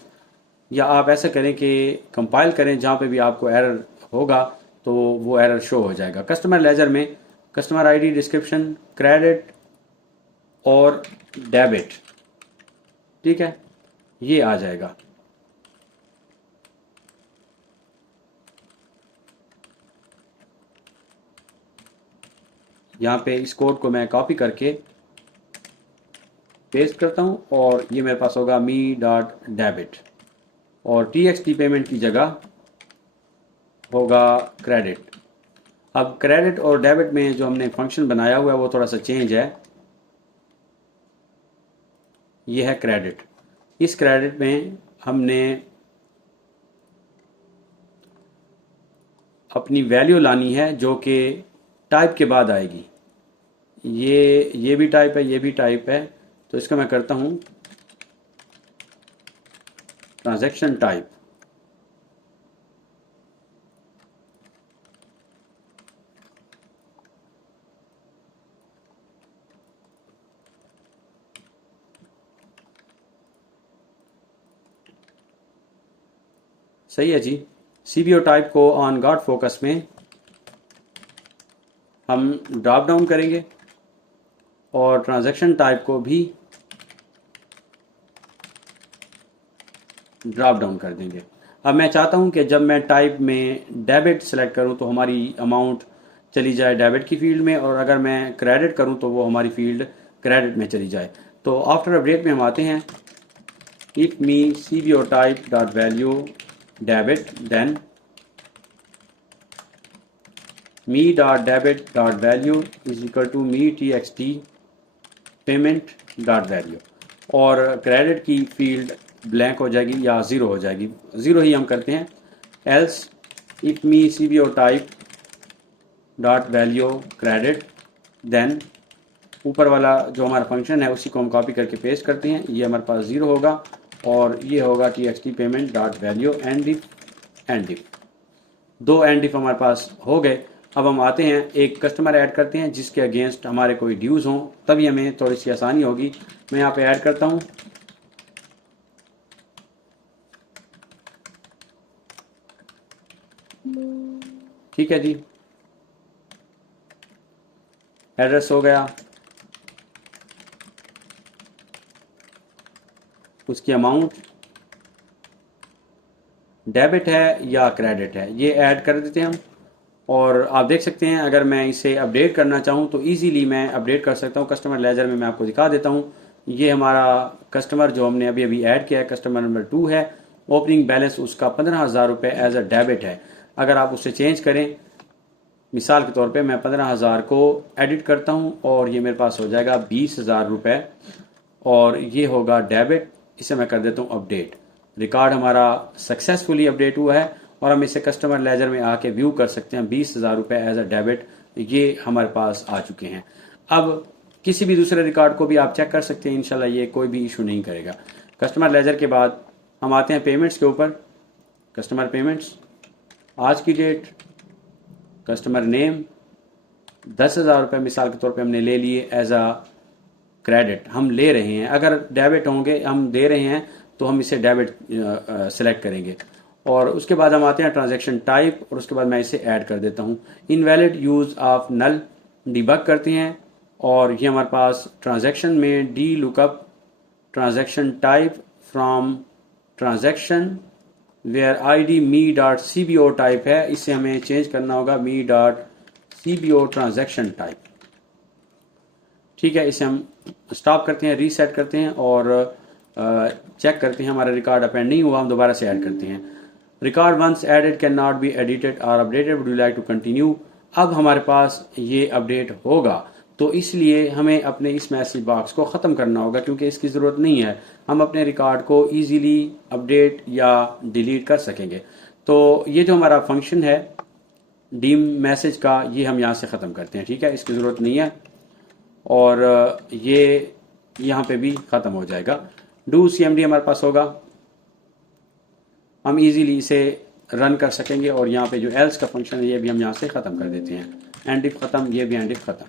या आप ऐसा करें कि कंपाइल करें, जहाँ पे भी आपको एरर होगा तो वो एरर शो हो जाएगा। कस्टमर लेजर में कस्टमर आईडी, डिस्क्रिप्शन, क्रेडिट और डेबिट, ठीक है, ये आ जाएगा। यहाँ पे इस कोड को मैं कॉपी करके पेस्ट करता हूँ और ये मेरे पास होगा me.debit और TXT पेमेंट की जगह होगा क्रेडिट। अब क्रेडिट और डेबिट में जो हमने फंक्शन बनाया हुआ है वो थोड़ा सा चेंज है। ये है क्रेडिट। इस क्रेडिट में हमने अपनी वैल्यू लानी है जो कि टाइप के बाद आएगी। ये भी टाइप है, ये भी टाइप है, तो इसका मैं करता हूँ ट्रांजैक्शन टाइप। सही है जी। CBO टाइप को ऑन गार्ड फोकस में हम ड्रॉप डाउन करेंगे और ट्रांजैक्शन टाइप को भी ड्रॉप डाउन कर देंगे। अब मैं चाहता हूं कि जब मैं टाइप में डेबिट सेलेक्ट करूं तो हमारी अमाउंट चली जाए डेबिट की फील्ड में, और अगर मैं क्रेडिट करूं तो वो हमारी फील्ड क्रेडिट में चली जाए। तो आफ्टर अपडेट में हम आते हैं, if me CBO type dot value debit then me.debit.value is equal to me.txt payment dot value, और क्रेडिट की फील्ड ब्लैंक हो जाएगी या ज़ीरो हो जाएगी। ज़ीरो ही हम करते हैं। Else if me CBO type dot value credit, then ऊपर वाला जो हमारा फंक्शन है उसी को हम कॉपी करके पेस्ट करते हैं। ये हमारे पास ज़ीरो होगा और ये होगा TXT payment dot value and if. दो एंड इफ हमारे पास हो गए। अब हम आते हैं, एक कस्टमर ऐड करते हैं जिसके अगेंस्ट हमारे कोई ड्यूज़ हों, तभी हमें थोड़ी सी आसानी होगी। मैं यहाँ पे ऐड करता हूँ, ठीक है जी। एड्रेस हो गया, उसकी अमाउंट डेबिट है या क्रेडिट है, ये ऐड कर देते हैं हम। और आप देख सकते हैं अगर मैं इसे अपडेट करना चाहूँ तो इजीली मैं अपडेट कर सकता हूँ। कस्टमर लेजर में मैं आपको दिखा देता हूँ। ये हमारा कस्टमर जो हमने अभी अभी ऐड किया है, कस्टमर नंबर 2 है। ओपनिंग बैलेंस उसका 15,000 रुपये एज अ डेबिट है। अगर आप उससे चेंज करें, मिसाल के तौर पे मैं 15,000 को एडिट करता हूँ और ये मेरे पास हो जाएगा 20,000 रुपये और ये होगा डेबिट। इसे मैं कर देता हूँ अपडेट। रिकॉर्ड हमारा सक्सेसफुली अपडेट हुआ है और हम इसे कस्टमर लेजर में आके व्यू कर सकते हैं। 20,000 रुपये एज अ डेबिट ये हमारे पास आ चुके हैं। अब किसी भी दूसरे रिकॉर्ड को भी आप चेक कर सकते हैं, इंशाल्लाह ये कोई भी इशू नहीं करेगा। कस्टमर लेजर के बाद हम आते हैं पेमेंट्स के ऊपर। कस्टमर पेमेंट्स, आज की डेट, कस्टमर नेम, 10,000 रुपये मिसाल के तौर पे हमने ले लिए एज अ क्रेडिट, हम ले रहे हैं। अगर डेबिट होंगे, हम दे रहे हैं तो हम इसे डेबिट सेलेक्ट करेंगे। और उसके बाद हम आते हैं ट्रांजैक्शन टाइप और उसके बाद मैं इसे ऐड कर देता हूँ। Invalid use of null debug करते हैं और ये हमारे पास ट्रांजैक्शन में D lookup transaction type from transaction where ID me.cbo type है, इसे हमें चेंज करना होगा me.cbo ट्रांजैक्शन टाइप। ठीक है, इसे हम स्टॉप करते हैं, रीसेट करते हैं और चेक करते हैं हमारा रिकॉर्ड अपेंड नहीं हुआ, हम दोबारा से ऐड करते हैं। Record once added can not be edited और updated, would you like to continue. अब हमारे पास ये अपडेट होगा तो इसलिए हमें अपने इस मैसेज बॉक्स को ख़त्म करना होगा क्योंकि इसकी ज़रूरत नहीं है। हम अपने रिकॉर्ड को ईजीली अपडेट या डिलीट कर सकेंगे। तो ये जो हमारा फंक्शन है डीम मैसेज का, ये हम यहाँ से ख़त्म करते हैं। ठीक है, इसकी ज़रूरत नहीं है और ये यहाँ पे भी ख़त्म हो जाएगा। डू CMD हमारे पास होगा, हम इजीली इसे रन कर सकेंगे और यहाँ पे जो एल्स का फंक्शन है ये भी हम यहाँ से ख़त्म कर देते हैं। एंड इफ ख़त्म, ये भी एंड इफ ख़त्म।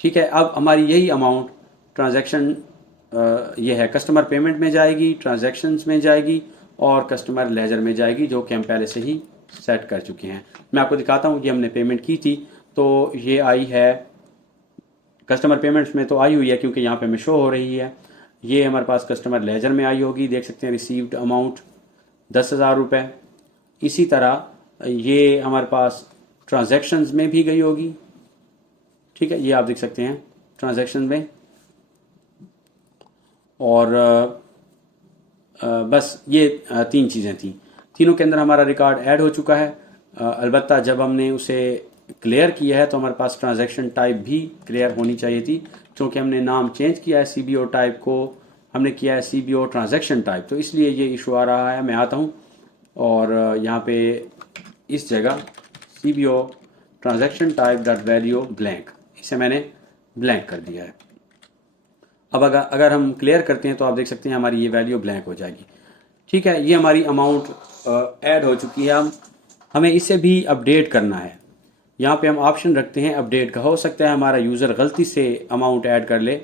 ठीक है, अब हमारी यही अमाउंट ट्रांजैक्शन ये है कस्टमर पेमेंट में जाएगी, ट्रांजैक्शंस में जाएगी और कस्टमर लेजर में जाएगी, जो कि हम पहले से ही सेट कर चुके हैं। मैं आपको दिखाता हूँ, ये हमने पेमेंट की थी तो ये आई है कस्टमर पेमेंट्स में, तो आई हुई है क्योंकि यहाँ पे हमें शो हो रही है। ये हमारे पास कस्टमर लेजर में आई होगी, देख सकते हैं रिसीव्ड अमाउंट 10,000 रुपये। इसी तरह ये हमारे पास ट्रांजैक्शंस में भी गई होगी। ठीक है, ये आप देख सकते हैं ट्रांजैक्शन में। और बस ये 3 चीज़ें थी, तीनों के अंदर हमारा रिकॉर्ड ऐड हो चुका है। अलबत्ता जब हमने उसे क्लियर किया है तो हमारे पास ट्रांजैक्शन टाइप भी क्लियर होनी चाहिए थी, क्योंकि हमने नाम चेंज किया है, CBO टाइप को हमने किया है CBO ट्रांजैक्शन टाइप, तो इसलिए ये इशू आ रहा है। मैं आता हूँ और यहाँ पे इस जगह CBO transaction type dot value blank, इसे मैंने ब्लैंक कर दिया है। अब अगर हम क्लियर करते हैं तो आप देख सकते हैं हमारी ये वैल्यू ब्लैंक हो जाएगी। ठीक है, ये हमारी अमाउंट ऐड हो चुकी है। हमें इसे भी अपडेट करना है। यहाँ पे हम ऑप्शन रखते हैं अपडेट का। हो सकता है हमारा यूज़र गलती से अमाउंट ऐड कर ले,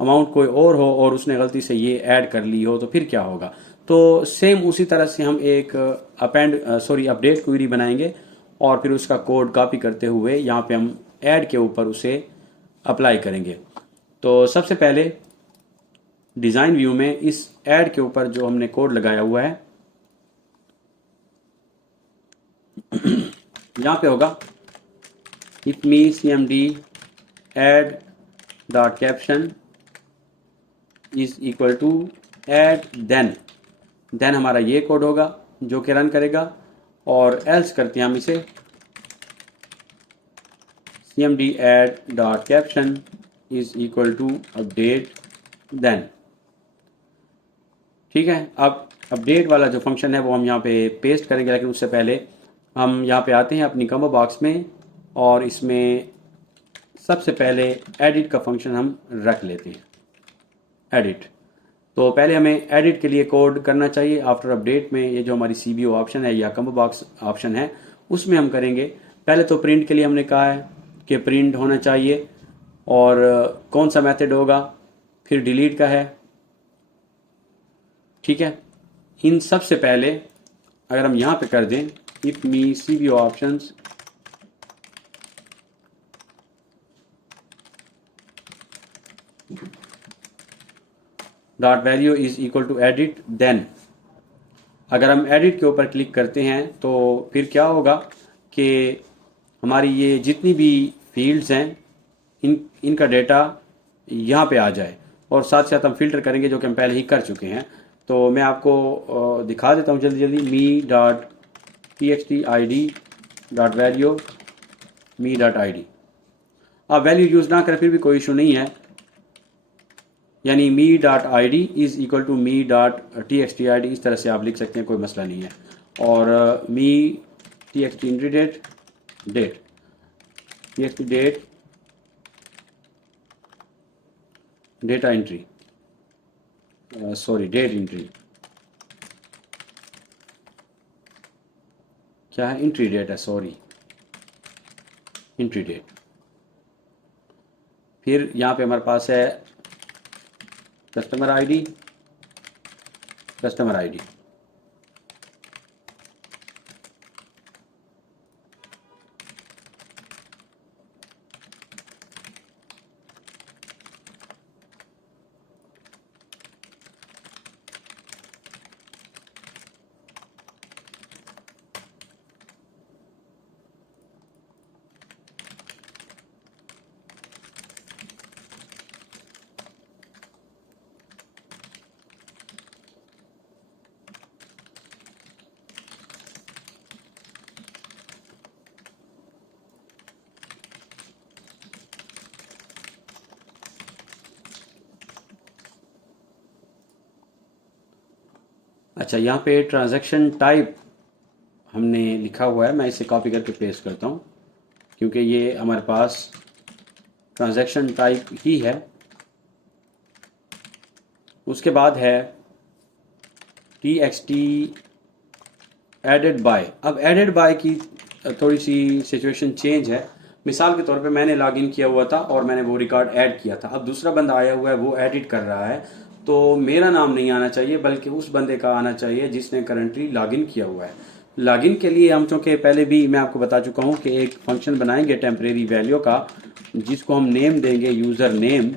अमाउंट कोई और हो और उसने गलती से ये ऐड कर ली हो, तो फिर क्या होगा। तो सेम उसी तरह से हम एक अपडेट क्वेरी बनाएंगे और फिर उसका कोड कॉपी करते हुए यहाँ पे हम ऐड के ऊपर उसे अप्लाई करेंगे। तो सबसे पहले डिज़ाइन व्यू में इस ऐड के ऊपर जो हमने कोड लगाया हुआ है यहाँ पे होगा if me cmd add dot caption is equal to add then हमारा ये कोड होगा जो कि रन करेगा। और else करते हैं हम इसे cmd add dot caption is equal to update then। ठीक है, अब अपडेट वाला जो फंक्शन है वो हम यहाँ पे पेस्ट करेंगे, लेकिन उससे पहले हम यहाँ पे आते हैं अपनी कॉम्बो बॉक्स में और इसमें सबसे पहले एडिट का फंक्शन हम रख लेते हैं। एडिट, तो पहले हमें एडिट के लिए कोड करना चाहिए। आफ्टर अपडेट में ये जो हमारी CBO ऑप्शन है या कॉम्बो बॉक्स ऑप्शन है उसमें हम करेंगे। पहले तो प्रिंट के लिए हमने कहा है कि प्रिंट होना चाहिए और कौन सा मेथड होगा, फिर डिलीट का है। ठीक है, इन सबसे पहले अगर हम यहाँ पे कर दें if me CBO options dot value is equal to edit then, अगर हम एडिट के ऊपर क्लिक करते हैं तो फिर क्या होगा कि हमारी ये जितनी भी फील्ड्स हैं इनका डेटा यहाँ पे आ जाए और साथ साथ हम फिल्टर करेंगे जो कि हम पहले ही कर चुके हैं। तो मैं आपको दिखा देता हूँ जल्दी जल्दी। me.txt id dot value me.id। आप वैल्यू यूज़ ना करें फिर भी कोई इशू नहीं है, यानी me dot I D is equal to me dot T X T I D, इस तरह से आप लिख सकते हैं, कोई मसला नहीं है। और me T X T entry date date T X T date data entry sorry date entry क्या है, एंट्री डेट है, सॉरी एंट्री डेट। फिर यहाँ पे हमारे पास है कस्टमर आईडी, कस्टमर आईडी अच्छा, यहाँ पे ट्रांजैक्शन टाइप हमने लिखा हुआ है, मैं इसे कॉपी करके पेस्ट करता हूँ क्योंकि ये हमारे पास ट्रांजैक्शन टाइप ही है। उसके बाद है T X T added by. अब एडेड बाय की थोड़ी सी सिचुएशन चेंज है। मिसाल के तौर पे मैंने लॉगिन किया हुआ था और मैंने वो रिकॉर्ड ऐड किया था, अब दूसरा बंदा आया हुआ है, वो एडिट कर रहा है, तो मेरा नाम नहीं आना चाहिए बल्कि उस बंदे का आना चाहिए जिसने करंटली लॉगिन किया हुआ है। लॉगिन के लिए हम, चूँकि पहले भी मैं आपको बता चुका हूँ कि एक फंक्शन बनाएंगे टेम्परेरी वैल्यू का, जिसको हम नेम देंगे यूज़र नेम,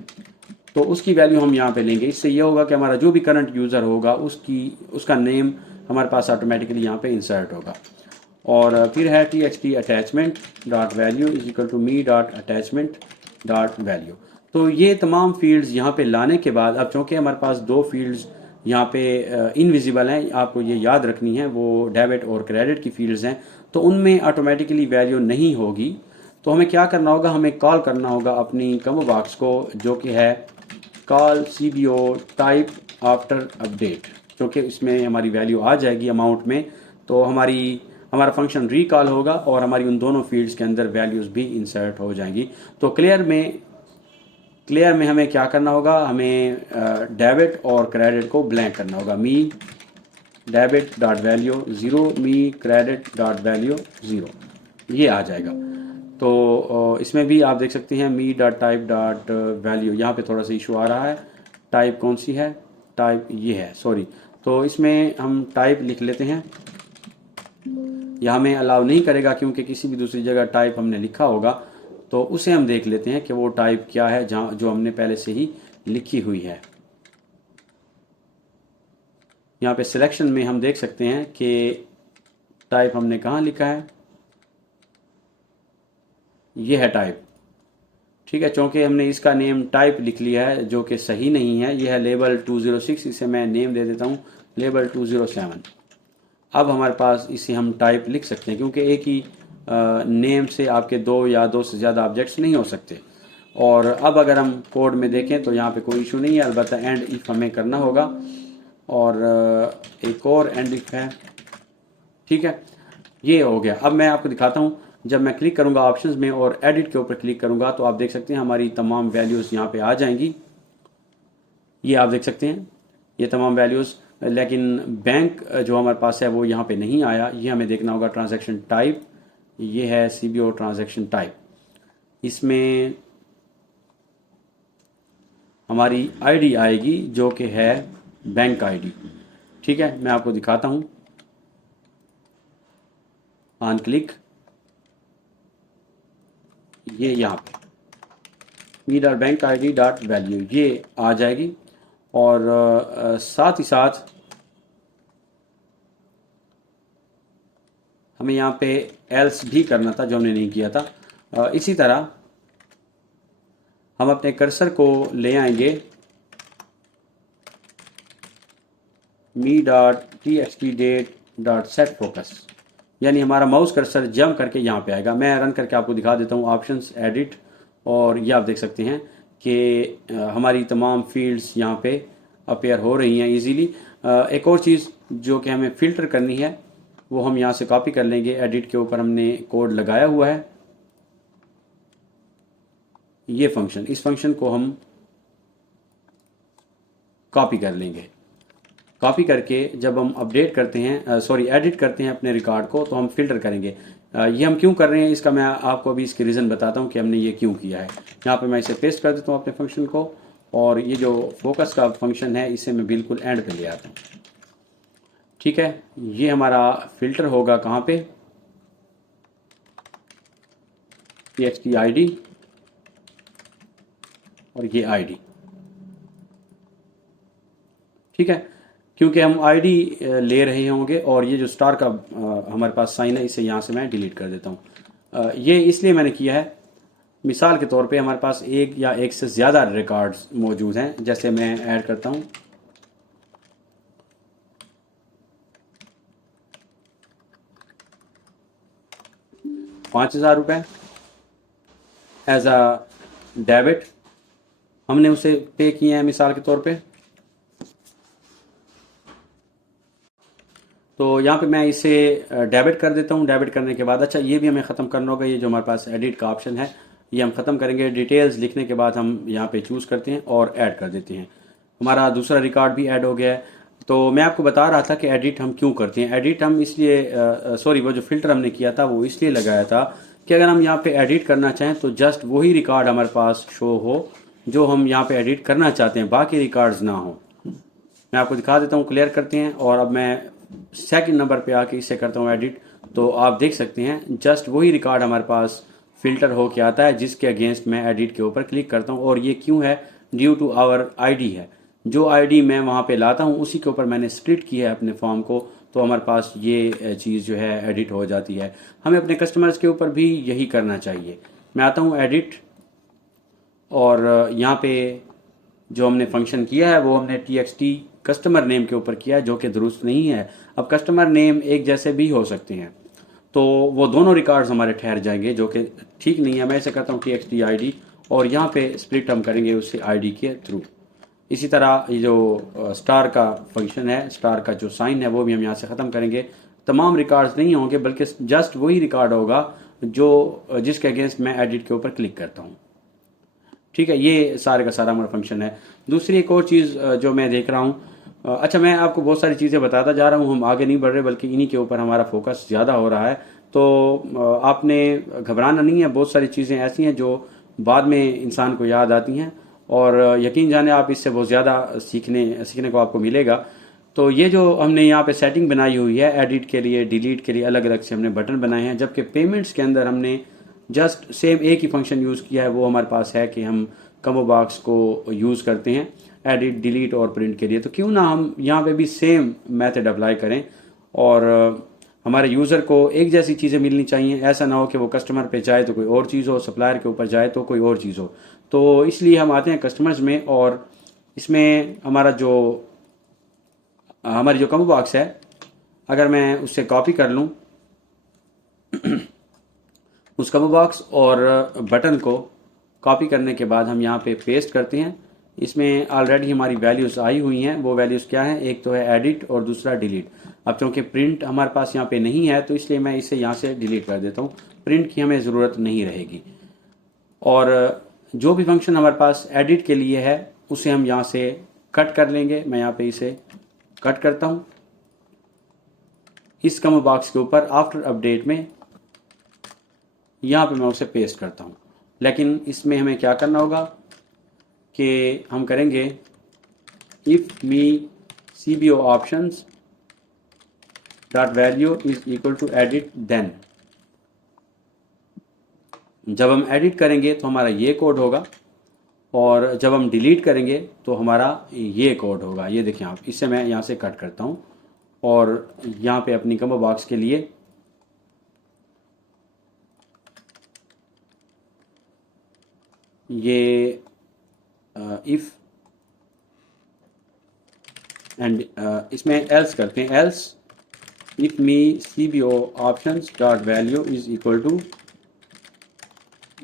तो उसकी वैल्यू हम यहाँ पे लेंगे। इससे ये होगा कि हमारा जो भी करंट यूज़र होगा उसका नेम हमारे पास ऑटोमेटिकली यहाँ पे इंसर्ट होगा। और फिर है T X T attachment dot value is equal to me dot attachment dot value. तो ये तमाम फील्ड्स यहाँ पे लाने के बाद, अब चूँकि हमारे पास दो फील्ड्स यहाँ पे इनविजिबल हैं, आपको ये याद रखनी है, वो डेबिट और क्रेडिट की फील्ड्स हैं, तो उनमें ऑटोमेटिकली वैल्यू नहीं होगी। तो हमें क्या करना होगा, हमें कॉल करना होगा अपनी कॉम्बो बॉक्स को, जो कि है call CBO type after update, क्योंकि इसमें हमारी वैल्यू आ जाएगी अमाउंट में, तो हमारा फंक्शन रिकॉल होगा और हमारी उन दोनों फील्ड्स के अंदर वैल्यूज़ भी इंसर्ट हो जाएंगी। तो क्लियर में हमें क्या करना होगा, हमें डेबिट और क्रेडिट को ब्लैंक करना होगा। मी डेबिट डॉट वैल्यू 0, मी क्रेडिट डॉट वैल्यू 0, ये आ जाएगा। तो इसमें भी आप देख सकते हैं मी डॉट टाइप डॉट वैल्यू, यहाँ पे थोड़ा सा इशू आ रहा है। टाइप कौन सी है, टाइप ये है, सॉरी। तो इसमें हम टाइप लिख लेते हैं, यह हमें अलाउ नहीं करेगा क्योंकि किसी भी दूसरी जगह टाइप हमने लिखा होगा, तो उसे हम देख लेते हैं कि वो टाइप क्या है जहाँ जो हमने पहले से ही लिखी हुई है। यहाँ पे सिलेक्शन में हम देख सकते हैं कि टाइप हमने कहाँ लिखा है, ये है टाइप, ठीक है। चूँकि हमने इसका नेम टाइप लिख लिया है जो कि सही नहीं है, ये है लेबल 206, इसे मैं नेम दे देता हूँ लेबल 207। अब हमारे पास इसे हम टाइप लिख सकते हैं क्योंकि एक ही नेम से आपके दो या दो से ज़्यादा ऑब्जेक्ट्स नहीं हो सकते। और अब अगर हम कोड में देखें तो यहाँ पे कोई इशू नहीं है, अलबत्ता एंड इफ़ हमें करना होगा, और एक और एंड इफ़ है, ठीक है। ये हो गया। अब मैं आपको दिखाता हूँ, जब मैं क्लिक करूँगा ऑप्शंस में और एडिट के ऊपर क्लिक करूँगा तो आप देख सकते हैं हमारी तमाम वैल्यूज़ यहाँ पे आ जाएंगी। ये आप देख सकते हैं ये तमाम वैल्यूज़, लेकिन बैंक जो हमारे पास है वो यहाँ पे नहीं आया। ये हमें देखना होगा ट्रांजैक्शन टाइप, ये है CBO ट्रांजैक्शन टाइप, इसमें हमारी आईडी आएगी जो कि है बैंक आईडी, ठीक है। मैं आपको दिखाता हूँ, ऑन क्लिक ये यहाँ पे me dot bank ID dot value ये आ जाएगी। और साथ ही साथ हमें यहाँ पे एल्स भी करना था जो हमने नहीं किया था। इसी तरह हम अपने कर्सर को ले आएंगे me dot TXT date dot set focus, यानी हमारा माउस कर्सर जंप करके यहाँ पे आएगा। मैं रन करके आपको दिखा देता हूँ, ऑप्शंस, एडिट, और ये आप देख सकते हैं कि हमारी तमाम फील्ड्स यहाँ पे अपेयर हो रही हैं इजीली। एक और चीज़ जो कि हमें फ़िल्टर करनी है वो हम यहाँ से कॉपी कर लेंगे। एडिट के ऊपर हमने कोड लगाया हुआ है, ये फंक्शन, इस फंक्शन को हम कॉपी कर लेंगे। कॉपी करके जब हम अपडेट करते हैं, एडिट करते हैं अपने रिकॉर्ड को, तो हम फिल्टर करेंगे। ये हम क्यों कर रहे हैं इसका मैं आपको अभी इसकी रीज़न बताता हूँ कि हमने ये क्यों किया है। यहाँ पे मैं इसे पेस्ट कर देता हूँ अपने फंक्शन को, और ये जो फोकस का फंक्शन है इसे मैं बिल्कुल एंड पे ले आता हूँ। ठीक है, ये हमारा फिल्टर होगा कहाँ पे, txt id और ये id। ठीक है, क्योंकि हम आईडी ले रहे होंगे, और ये जो स्टार का हमारे पास साइन है इसे यहाँ से मैं डिलीट कर देता हूँ। ये इसलिए मैंने किया है, मिसाल के तौर पे हमारे पास एक या एक से ज़्यादा रिकॉर्ड्स मौजूद हैं। जैसे मैं ऐड करता हूँ 5,000 रुपये एज अ डेबिट, हमने उसे पे किए हैं मिसाल के तौर पे। तो यहाँ पे मैं इसे डेबिट कर देता हूँ। डेबिट करने के बाद, अच्छा ये भी हमें ख़त्म करना होगा, ये जो हमारे पास एडिट का ऑप्शन है ये हम ख़त्म करेंगे। डिटेल्स लिखने के बाद हम यहाँ पे चूज़ करते हैं और ऐड कर देते हैं। हमारा दूसरा रिकॉर्ड भी ऐड हो गया है। तो मैं आपको बता रहा था कि एडिट हम क्यों करते हैं। एडिट हम इसलिए वो जो फिल्टर हमने किया था वो इसलिए लगाया था कि अगर हम यहाँ पे एडिट करना चाहें तो जस्ट वही रिकॉर्ड हमारे पास शो हो जो हम यहाँ पे एडिट करना चाहते हैं, बाकी रिकॉर्ड्स ना हो। मैं आपको दिखा देता हूँ, क्लियर करते हैं, और अब मैं सेकंड नंबर पे आके इसे करता हूँ एडिट। तो आप देख सकते हैं जस्ट वही रिकॉर्ड हमारे पास फिल्टर हो के आता है जिसके अगेंस्ट मैं एडिट के ऊपर क्लिक करता हूँ। और ये क्यों है, ड्यू टू आवर आईडी है। जो आईडी मैं वहाँ पे लाता हूँ उसी के ऊपर मैंने स्प्लिट किया है अपने फॉर्म को, तो हमारे पास ये चीज़ जो है एडिट हो जाती है। हमें अपने कस्टमर्स के ऊपर भी यही करना चाहिए। मैं आता हूँ एडिट, और यहाँ पे जो हमने फंक्शन किया है वो हमने txt कस्टमर नेम के ऊपर किया है, जो कि दुरुस्त नहीं है। अब कस्टमर नेम एक जैसे भी हो सकते हैं, तो वो दोनों रिकॉर्ड्स हमारे ठहर जाएंगे, जो कि ठीक नहीं है। मैं ऐसे करता हूँ txt id, और यहाँ पे स्प्लिट हम करेंगे उससे id के थ्रू। इसी तरह ये जो स्टार का फंक्शन है, स्टार का जो साइन है वो भी हम यहाँ से ख़त्म करेंगे। तमाम रिकॉर्ड्स नहीं होंगे, बल्कि जस्ट वही रिकॉर्ड होगा जो जिसके अगेंस्ट मैं एडिट के ऊपर क्लिक करता हूँ। ठीक है, ये सारे का सारा हमारा फंक्शन है। दूसरी एक और चीज़ जो मैं देख रहा हूँ, अच्छा मैं आपको बहुत सारी चीज़ें बताता जा रहा हूँ, हम आगे नहीं बढ़ रहे, बल्कि इन्हीं के ऊपर हमारा फोकस ज़्यादा हो रहा है। तो आपने घबराना नहीं है, बहुत सारी चीज़ें ऐसी हैं जो बाद में इंसान को याद आती हैं, और यकीन जाने आप इससे बहुत ज़्यादा सीखने को आपको मिलेगा। तो ये जो हमने यहाँ पे सेटिंग बनाई हुई है एडिट के लिए, डिलीट के लिए, अलग अलग से हमने बटन बनाए हैं, जबकि पेमेंट्स के अंदर हमने जस्ट सेम एक ही फंक्शन यूज़ किया है। वो हमारे पास है कि हम कम्बो बॉक्स को यूज़ करते हैं एडिट, डिलीट और प्रिंट के लिए। तो क्यों ना हम यहाँ पे भी सेम मेथड अप्लाई करें, और हमारे यूज़र को एक जैसी चीज़ें मिलनी चाहिए। ऐसा ना हो कि वो कस्टमर पे जाए तो कोई और चीज़ हो, सप्लायर के ऊपर जाए तो कोई और चीज़ हो। तो इसलिए हम आते हैं कस्टमर्स में, और इसमें हमारी जो कम्बो बॉक्स है, अगर मैं उससे कॉपी कर लूँ उस कम्बो बॉक्स और बटन को कॉपी करने के बाद हम यहाँ पे पेस्ट करते हैं। इसमें ऑलरेडी हमारी वैल्यूज़ आई हुई हैं। वो वैल्यूज़ क्या हैं, एक तो है एडिट और दूसरा डिलीट। अब चूँकि प्रिंट हमारे पास यहाँ पे नहीं है तो इसलिए मैं इसे यहाँ से डिलीट कर देता हूँ, प्रिंट की हमें ज़रूरत नहीं रहेगी। और जो भी फंक्शन हमारे पास एडिट के लिए है उसे हम यहाँ से कट कर लेंगे। मैं यहाँ पे इसे कट करता हूँ इस कम्बो बॉक्स के ऊपर। आफ्टर अपडेट में यहाँ पे मैं उसे पेस्ट करता हूँ, लेकिन इसमें हमें क्या करना होगा कि हम करेंगे if me cbo options dot value is equal to edit, then जब हम एडिट करेंगे तो हमारा ये कोड होगा, और जब हम डिलीट करेंगे तो हमारा ये कोड होगा। ये देखें आप, इससे मैं यहाँ से कट करता हूँ, और यहाँ पे अपनी कम्बो बॉक्स के लिए ये इफ़ एंड इसमें एल्स करते हैं, else if me cbo options dot value is equal to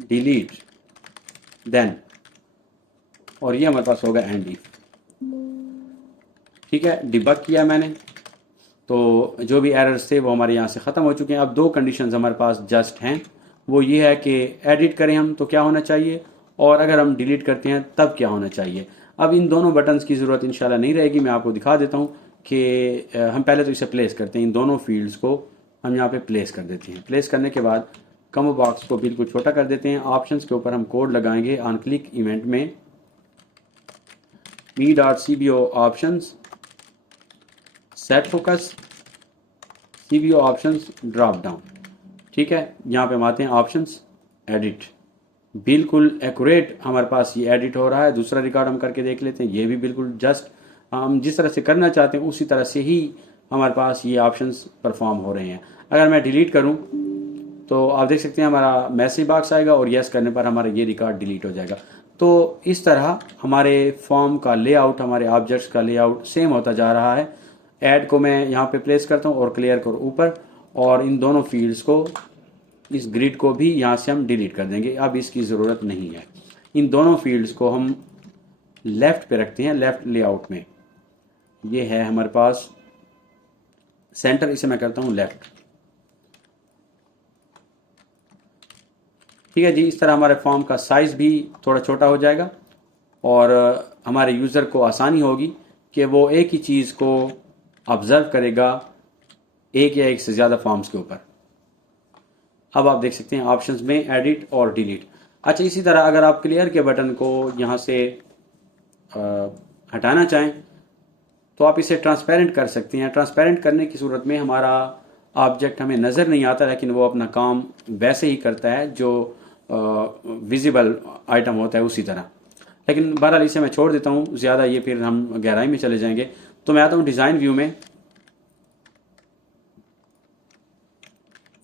delete, then और ये हमारे पास होगा एंड इफ। ठीक है, डिबग किया मैंने, तो जो भी एरर्स थे वो हमारे यहाँ से ख़त्म हो चुके हैं। अब दो कंडीशंस हमारे पास जस्ट हैं, वो ये है कि एडिट करें हम तो क्या होना चाहिए, और अगर हम डिलीट करते हैं तब क्या होना चाहिए। अब इन दोनों बटन्स की ज़रूरत इंशाल्लाह नहीं रहेगी, मैं आपको दिखा देता हूँ कि हम पहले तो इसे प्लेस करते हैं। इन दोनों फील्ड्स को हम यहाँ पे प्लेस कर देते हैं। प्लेस करने के बाद कॉम्बो बॉक्स को बिल्कुल छोटा कर देते हैं। ऑप्शंस के ऊपर हम कोड लगाएंगे ऑन क्लिक इवेंट में me.cbo options set focus CBO options drop down. ठीक है, यहाँ पे हम आते हैं ऑप्शंस एडिट, बिल्कुल एक्यूरेट हमारे पास ये एडिट हो रहा है। दूसरा रिकॉर्ड हम करके देख लेते हैं, ये भी बिल्कुल जस्ट हम जिस तरह से करना चाहते हैं उसी तरह से ही हमारे पास ये ऑप्शंस परफॉर्म हो रहे हैं। अगर मैं डिलीट करूं तो आप देख सकते हैं हमारा मैसेज बॉक्स आएगा और यस करने पर हमारा ये रिकॉर्ड डिलीट हो जाएगा। तो इस तरह हमारे फॉर्म का लेआउट, हमारे ऑब्जेक्ट्स का लेआउट सेम होता जा रहा है। ऐड को मैं यहाँ पे प्लेस करता हूँ और क्लियर को ऊपर, और इन दोनों फील्ड्स को, इस ग्रिड को भी यहाँ से हम डिलीट कर देंगे, अब इसकी ज़रूरत नहीं है। इन दोनों फील्ड्स को हम लेफ़्ट पे रखते हैं, लेफ़्ट लेआउट में। ये है हमारे पास सेंटर, इसे मैं करता हूँ लेफ़्ट। ठीक है जी, इस तरह हमारे फॉर्म का साइज़ भी थोड़ा छोटा हो जाएगा और हमारे यूज़र को आसानी होगी कि वो एक ही चीज़ को ऑब्ज़र्व करेगा एक या एक से ज़्यादा फॉर्म्स के ऊपर। अब आप देख सकते हैं ऑप्शंस में एडिट और डिलीट। अच्छा, इसी तरह अगर आप क्लियर के बटन को यहाँ से हटाना चाहें तो आप इसे ट्रांसपेरेंट कर सकते हैं। ट्रांसपेरेंट करने की सूरत में हमारा ऑब्जेक्ट हमें नज़र नहीं आता, लेकिन वो अपना काम वैसे ही करता है जो विजिबल आइटम होता है उसी तरह। लेकिन बहरहाल इसे मैं छोड़ देता हूँ, ज़्यादा ये फिर हम गहराई में चले जाएंगे। तो मैं आता हूँ डिज़ाइन व्यू में,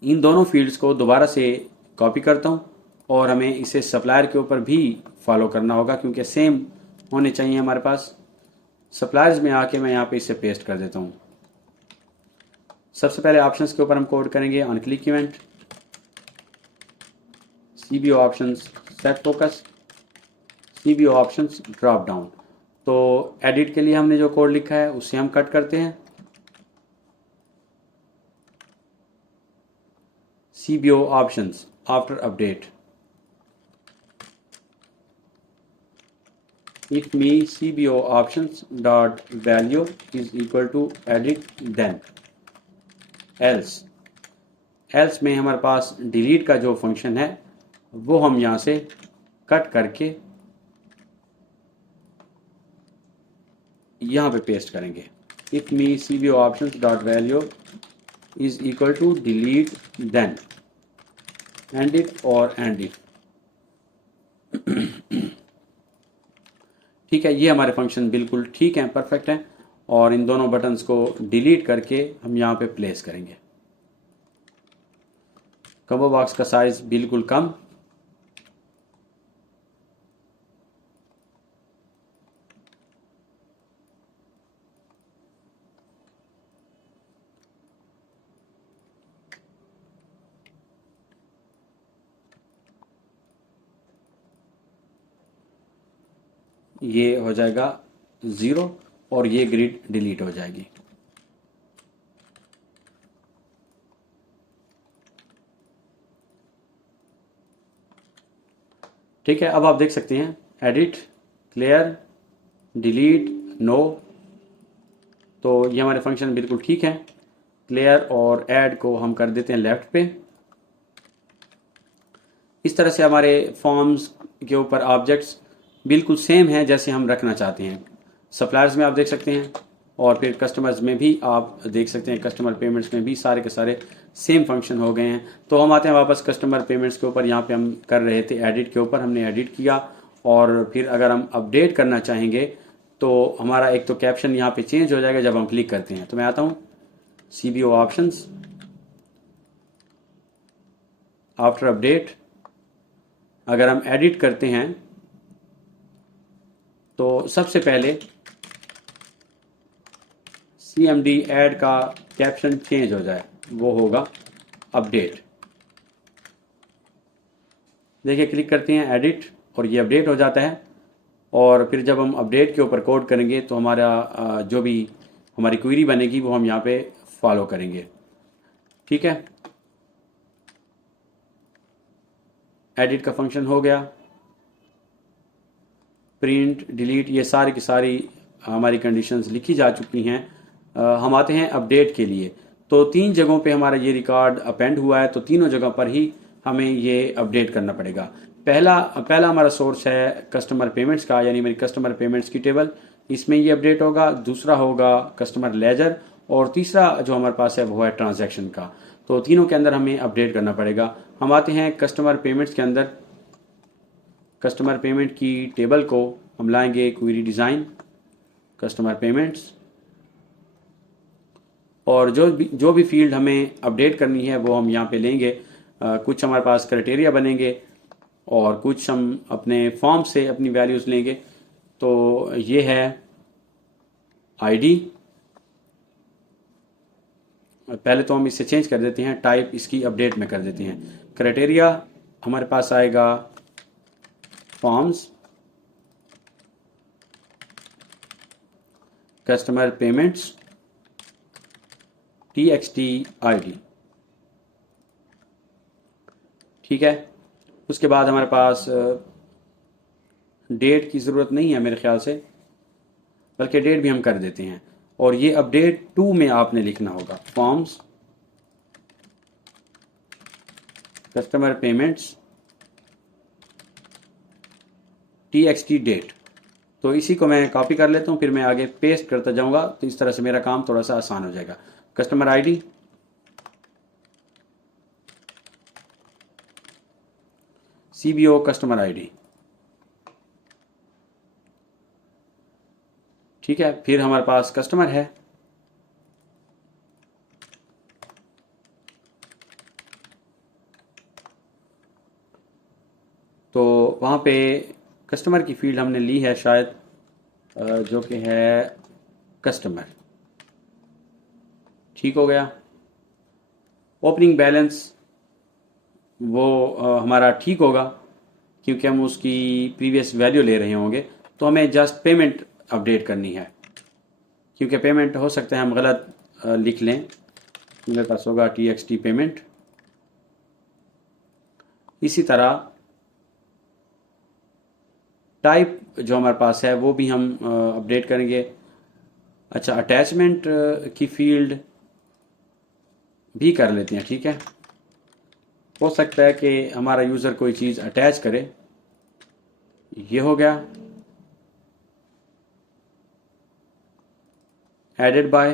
इन दोनों फील्ड्स को दोबारा से कॉपी करता हूँ और हमें इसे सप्लायर के ऊपर भी फॉलो करना होगा क्योंकि सेम होने चाहिए हमारे पास। सप्लायर्स में आके मैं यहाँ पे इसे पेस्ट कर देता हूँ। सबसे पहले ऑप्शंस के ऊपर हम कोड करेंगे on click event CBO options set focus CBO options drop down. तो एडिट के लिए हमने जो कोड लिखा है उसे हम कट करते हैं। CBO options after update, if me CBO options dot value is equal to edit then else में हमारे पास डिलीट का जो फंक्शन है वो हम यहाँ से कट करके यहाँ पे पेस्ट करेंगे। if me CBO options dot value is equal to delete then end it और end it। ठीक है, ये हमारे फंक्शन बिल्कुल ठीक हैं, परफेक्ट हैं। और इन दोनों बटन्स को डिलीट करके हम यहाँ पे प्लेस करेंगे। कॉम्बो बॉक्स का साइज बिल्कुल कम, ये हो जाएगा 0 और ये ग्रिड डिलीट हो जाएगी। ठीक है, अब आप देख सकते हैं एडिट, क्लियर, डिलीट, नो। तो ये हमारे फंक्शन बिल्कुल ठीक है। क्लियर और ऐड को हम कर देते हैं लेफ्ट पे। इस तरह से हमारे फॉर्म्स के ऊपर ऑब्जेक्ट्स बिल्कुल सेम हैं जैसे हम रखना चाहते हैं। सप्लायर्स में आप देख सकते हैं और फिर कस्टमर्स में भी आप देख सकते हैं, कस्टमर पेमेंट्स में भी सारे के सारे सेम फंक्शन हो गए हैं। तो हम आते हैं वापस कस्टमर पेमेंट्स के ऊपर। यहाँ पे हम कर रहे थे एडिट के ऊपर, हमने एडिट किया और फिर अगर हम अपडेट करना चाहेंगे तो हमारा एक तो कैप्शन यहाँ पे चेंज हो जाएगा जब हम क्लिक करते हैं। तो मैं आता हूँ CBO ऑप्शंस आफ्टर अपडेट। अगर हम एडिट करते हैं तो सबसे पहले CMD ऐड का कैप्शन चेंज हो जाए, वो होगा अपडेट। देखिए क्लिक करते हैं एडिट और ये अपडेट हो जाता है। और फिर जब हम अपडेट के ऊपर कोड करेंगे तो हमारा जो भी हमारी क्वेरी बनेगी वो हम यहाँ पे फॉलो करेंगे। ठीक है, एडिट का फंक्शन हो गया, प्रिंट डिलीट ये सारी की सारी हमारी कंडीशंस लिखी जा चुकी हैं। हम आते हैं अपडेट के लिए। तो 3 जगहों पे हमारा ये रिकॉर्ड अपेंड हुआ है, तो तीनों जगह पर ही हमें ये अपडेट करना पड़ेगा। पहला हमारा सोर्स है कस्टमर पेमेंट्स का, यानी मेरी कस्टमर पेमेंट्स की टेबल, इसमें ये अपडेट होगा। दूसरा होगा कस्टमर लेजर, और तीसरा जो हमारे पास है वो है ट्रांजैक्शन का। तो तीनों के अंदर हमें अपडेट करना पड़ेगा। हम आते हैं कस्टमर पेमेंट्स के अंदर। कस्टमर पेमेंट की टेबल को हम लाएंगे क्वेरी डिज़ाइन, कस्टमर पेमेंट्स, और जो भी फील्ड हमें अपडेट करनी है वो हम यहाँ पे लेंगे। कुछ हमारे पास क्राइटेरिया बनेंगे और कुछ हम अपने फॉर्म से अपनी वैल्यूज़ लेंगे। तो ये है आईडी, पहले तो हम इसे चेंज कर देते हैं, टाइप इसकी अपडेट में कर देते हैं। क्राइटेरिया हमारे पास आएगा forms, customer payments, txt id। ठीक है, उसके बाद हमारे पास डेट की ज़रूरत नहीं है मेरे ख्याल से, बल्कि डेट भी हम कर देते हैं। और ये अपडेट 2 में आपने लिखना होगा, forms customer payments txt date. तो इसी को मैं कॉपी कर लेता हूँ, फिर मैं आगे पेस्ट करता जाऊँगा, तो इस तरह से मेरा काम थोड़ा सा आसान हो जाएगा। Customer ID, CBO customer ID. ठीक है, फिर हमारे पास कस्टमर है, तो वहाँ पे कस्टमर की फील्ड हमने ली है शायद, जो कि है कस्टमर। ठीक हो गया। ओपनिंग बैलेंस वो हमारा ठीक होगा, क्योंकि हम उसकी प्रीवियस वैल्यू ले रहे होंगे। तो हमें जस्ट पेमेंट अपडेट करनी है, क्योंकि पेमेंट हो सकता है हम गलत लिख लें। मेरे पास होगा txt पेमेंट। इसी तरह टाइप जो हमारे पास है वो भी हम अपडेट करेंगे। अच्छा, अटैचमेंट की फील्ड भी कर लेते हैं। ठीक है, हो सकता है कि हमारा यूज़र कोई चीज़ अटैच करे। ये हो गया, added by,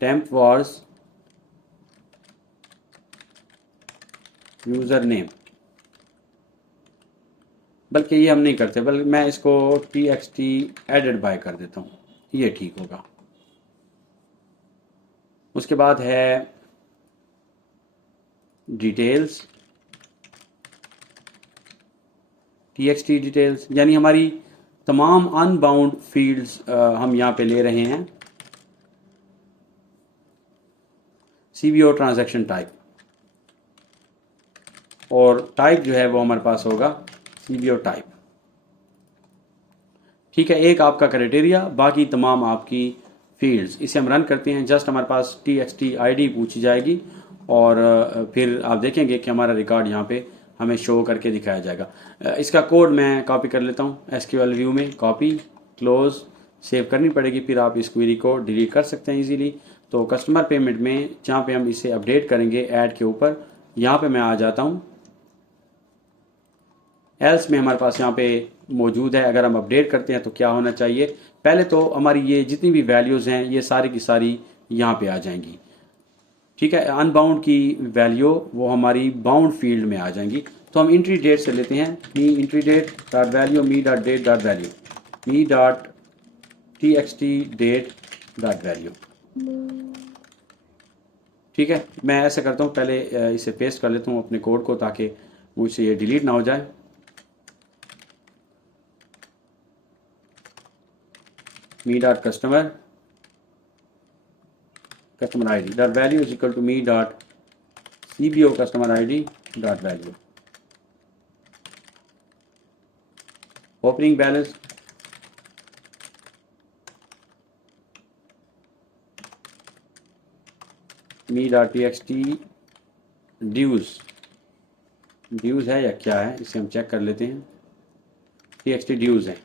temp vars, user name. बल्कि ये हम नहीं करते, बल्कि मैं इसको txt एडेड बाय कर देता हूँ, ये ठीक होगा। उसके बाद है डिटेल्स, txt डिटेल्स, यानी हमारी तमाम अनबाउंड फील्ड्स हम यहाँ पे ले रहे हैं। CBO ट्रांजैक्शन टाइप, और टाइप जो है वो हमारे पास होगा CBO टाइप। ठीक है, एक आपका क्राइटेरिया, बाकी तमाम आपकी फील्ड्स। इसे हम रन करते हैं, जस्ट हमारे पास txt id पूछी जाएगी, और फिर आप देखेंगे कि हमारा रिकॉर्ड यहाँ पे हमें शो करके दिखाया जाएगा। इसका कोड मैं कॉपी कर लेता हूँ, SQL व्यू में कॉपी, क्लोज, सेव करनी पड़ेगी, फिर आप इस क्वेरी को डिलीट कर सकते हैं इजीली। तो कस्टमर पेमेंट में जहाँ पे हम इसे अपडेट करेंगे ऐड के ऊपर, यहाँ पे मैं आ जाता हूँ। एल्स में हमारे पास यहाँ पे मौजूद है, अगर हम अपडेट करते हैं तो क्या होना चाहिए। पहले तो हमारी ये जितनी भी वैल्यूज़ हैं ये सारी की सारी यहाँ पे आ जाएंगी। ठीक है, अनबाउंड की वैल्यू वो हमारी बाउंड फील्ड में आ जाएंगी। तो हम इंट्री डेट से लेते हैं, me entry date dot value, me dot date dot value, me dot txt date dot value. ठीक है, मैं ऐसा करता हूँ, पहले इसे पेस्ट कर लेता हूँ अपने कोड को, ताकि मुझसे ये डिलीट ना हो जाए। Me dot customer I D dot value is equal to me dot CBO customer ID dot value. Opening balance, me.txt dues है या क्या है, इसे हम चेक कर लेते हैं। txt ड्यूज है।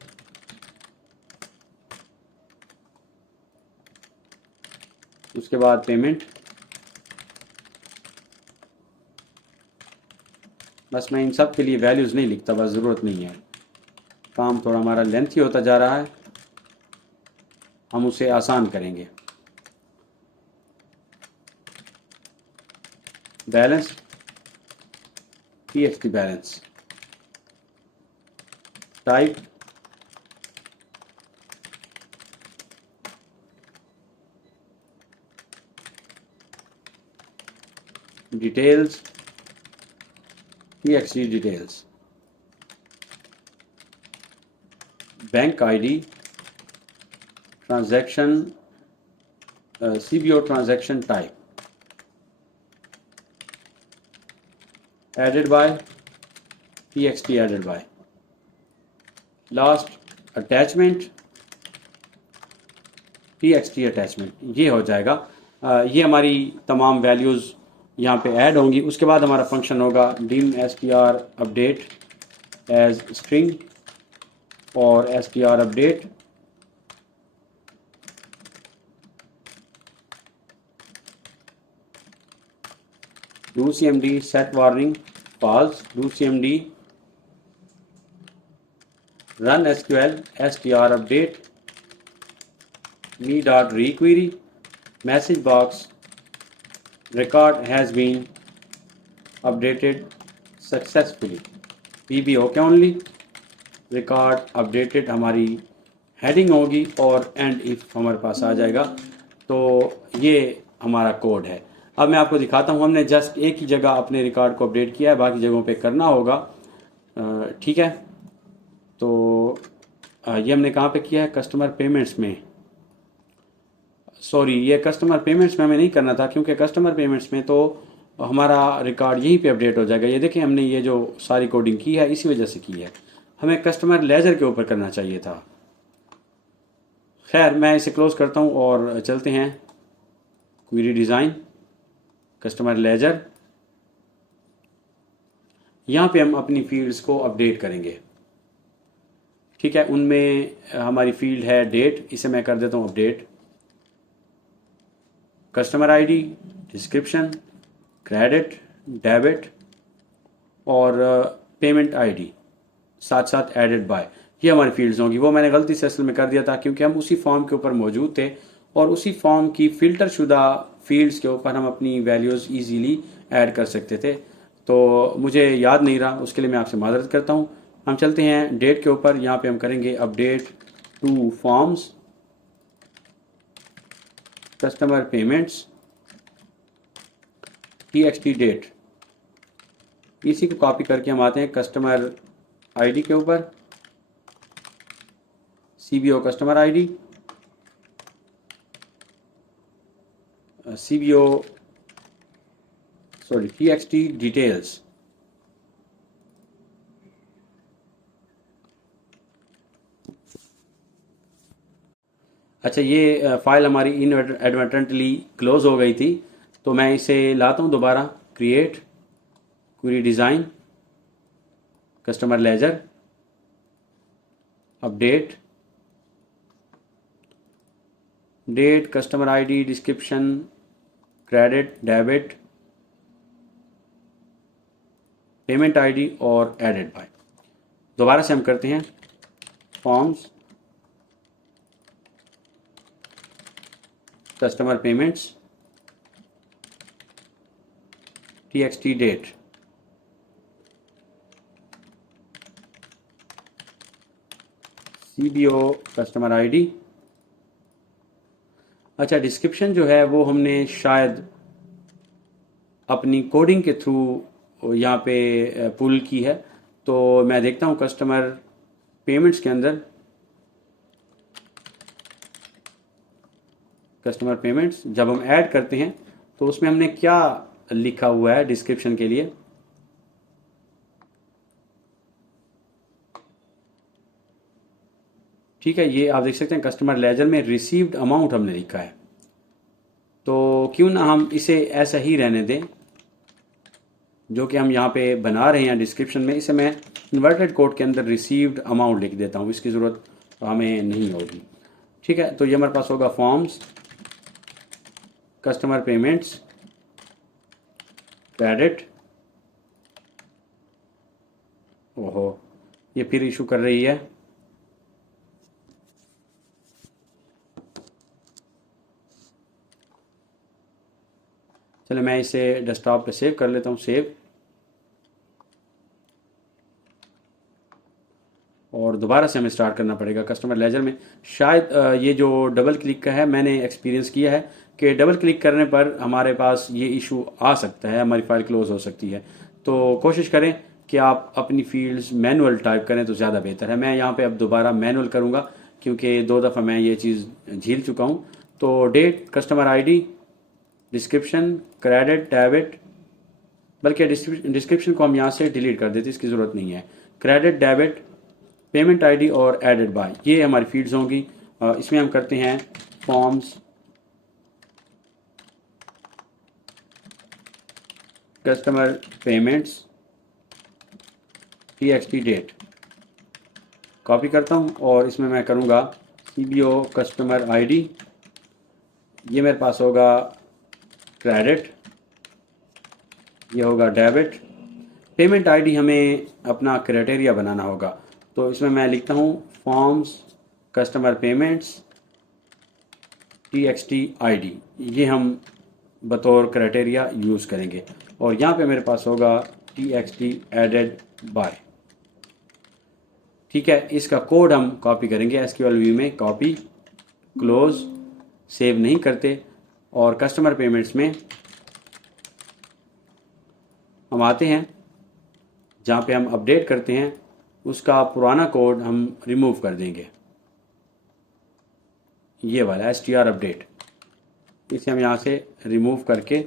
उसके बाद पेमेंट, बस मैं इन सब के लिए वैल्यूज़ नहीं लिखता, बस ज़रूरत नहीं है, काम थोड़ा हमारा लेंथी होता जा रहा है, हम उसे आसान करेंगे। Balance, txt balance, type, details, txt details, bank ID, transaction, CBO transaction type, added by, txt added by, last attachment, txt attachment. ये हो जाएगा। ये हमारी तमाम वैल्यूज़ यहाँ पे ऐड होंगी। उसके बाद हमारा फंक्शन होगा dim str update as string और str update do cmd set warning false, do cmd run sql str update me.requery message box record has been updated successfully, pb okay only, record updated हमारी heading होगी और and if हमारे पास आ जाएगा। तो ये हमारा कोड है। अब मैं आपको दिखाता हूँ, हमने जस्ट एक ही जगह अपने रिकॉर्ड को अपडेट किया है, बाकी जगहों पे करना होगा। ठीक है, तो ये हमने कहाँ पे किया है, कस्टमर पेमेंट्स में। सॉरी, ये कस्टमर पेमेंट्स में हमें नहीं करना था, क्योंकि कस्टमर पेमेंट्स में तो हमारा रिकॉर्ड यहीं पे अपडेट हो जाएगा। ये देखें, हमने ये जो सारी कोडिंग की है इसी वजह से की है, हमें कस्टमर लेजर के ऊपर करना चाहिए था। खैर, मैं इसे क्लोज करता हूँ और चलते हैं क्वेरी डिज़ाइन, कस्टमर लेजर। यहाँ पे हम अपनी फील्ड्स को अपडेट करेंगे। ठीक है, उनमें हमारी फील्ड है डेट, इसे मैं कर देता हूँ update. Customer ID, description, credit, debit और पेमेंट आईडी, साथ साथ एडेड बाय, ये हमारी फील्ड्स होंगी। वो मैंने गलती से असल में कर दिया था, क्योंकि हम उसी फॉर्म के ऊपर मौजूद थे और उसी फॉर्म की फ़िल्टर शुदा फील्ड्स के ऊपर हम अपनी वैल्यूज़ इजीली ऐड कर सकते थे। तो मुझे याद नहीं रहा, उसके लिए मैं आपसे माजरत करता हूँ। हम चलते हैं डेट के ऊपर। यहाँ पे हम करेंगे update to forms, customer payments, txt date. इसी को कॉपी करके हम आते हैं कस्टमर आईडी के ऊपर, CBO customer ID, CBO sorry txt details. अच्छा, ये फाइल हमारी इनएडवर्टेंटली क्लोज हो गई थी, तो मैं इसे लाता हूँ दोबारा। Create, query design, customer ledger, update, date, customer ID, description, credit, debit, payment ID और एडेड बाय। दोबारा से हम करते हैं forms, customer payments, txt date, CBO customer ID. अच्छा, डिस्क्रिप्शन जो है वो हमने शायद अपनी कोडिंग के थ्रू यहाँ पे पुल की है, तो मैं देखता हूँ कस्टमर पेमेंट्स के अंदर, कस्टमर पेमेंट्स जब हम ऐड करते हैं तो उसमें हमने क्या लिखा हुआ है डिस्क्रिप्शन के लिए। ठीक है, ये आप देख सकते हैं कस्टमर लेजर में रिसीव्ड अमाउंट हमने लिखा है। तो क्यों ना हम इसे ऐसा ही रहने दें जो कि हम यहाँ पे बना रहे हैं डिस्क्रिप्शन में। इसे मैं इन्वर्टेड कोड के अंदर रिसीव्ड अमाउंट लिख देता हूँ, इसकी ज़रूरत हमें नहीं होगी। ठीक है, तो ये हमारे पास होगा फॉर्म्स कस्टमर पेमेंट्स क्रेडिट। ओहो, ये फिर इशू कर रही है। चलो मैं इसे डेस्कटॉप पे सेव कर लेता हूँ, सेव, और दोबारा से हमें स्टार्ट करना पड़ेगा कस्टमर लेजर में। शायद ये जो डबल क्लिक का है, मैंने एक्सपीरियंस किया है कि डबल क्लिक करने पर हमारे पास ये इशू आ सकता है, हमारी फाइल क्लोज हो सकती है। तो कोशिश करें कि आप अपनी फील्ड्स मैनुअल टाइप करें तो ज़्यादा बेहतर है। मैं यहाँ पे अब दोबारा मैनुअल करूँगा क्योंकि 2 दफ़ा मैं ये चीज़ झील चुका हूँ। तो date, customer ID, description, credit, debit, बल्कि डिस्क्रिप्शन को हम यहाँ से डिलीट कर देते, इसकी ज़रूरत नहीं है। क्रेडिट, डेबिट, पेमेंट आईडी और एडेड बाय, ये हमारी फील्ड्स होंगी। इसमें हम करते हैं forms customer payments TXT date, copy करता हूँ और इसमें मैं करूँगा CBO कस्टमर आईडी, ये मेरे पास होगा क्रेडिट, ये होगा डेबिट। पेमेंट आईडी हमें अपना क्राइटेरिया बनाना होगा, तो इसमें मैं लिखता हूँ forms customer payments TXT ID, ये हम बतौर क्राइटेरिया यूज़ करेंगे। और यहाँ पे मेरे पास होगा TXT एडेड बाय। ठीक है, इसका कोड हम कॉपी करेंगे SQL व्यू में, कॉपी, क्लोज, सेव नहीं करते, और कस्टमर पेमेंट्स में हम आते हैं, जहाँ पे हम अपडेट करते हैं उसका पुराना कोड हम रिमूव कर देंगे, ये वाला str अपडेट, इसे हम यहाँ से रिमूव करके,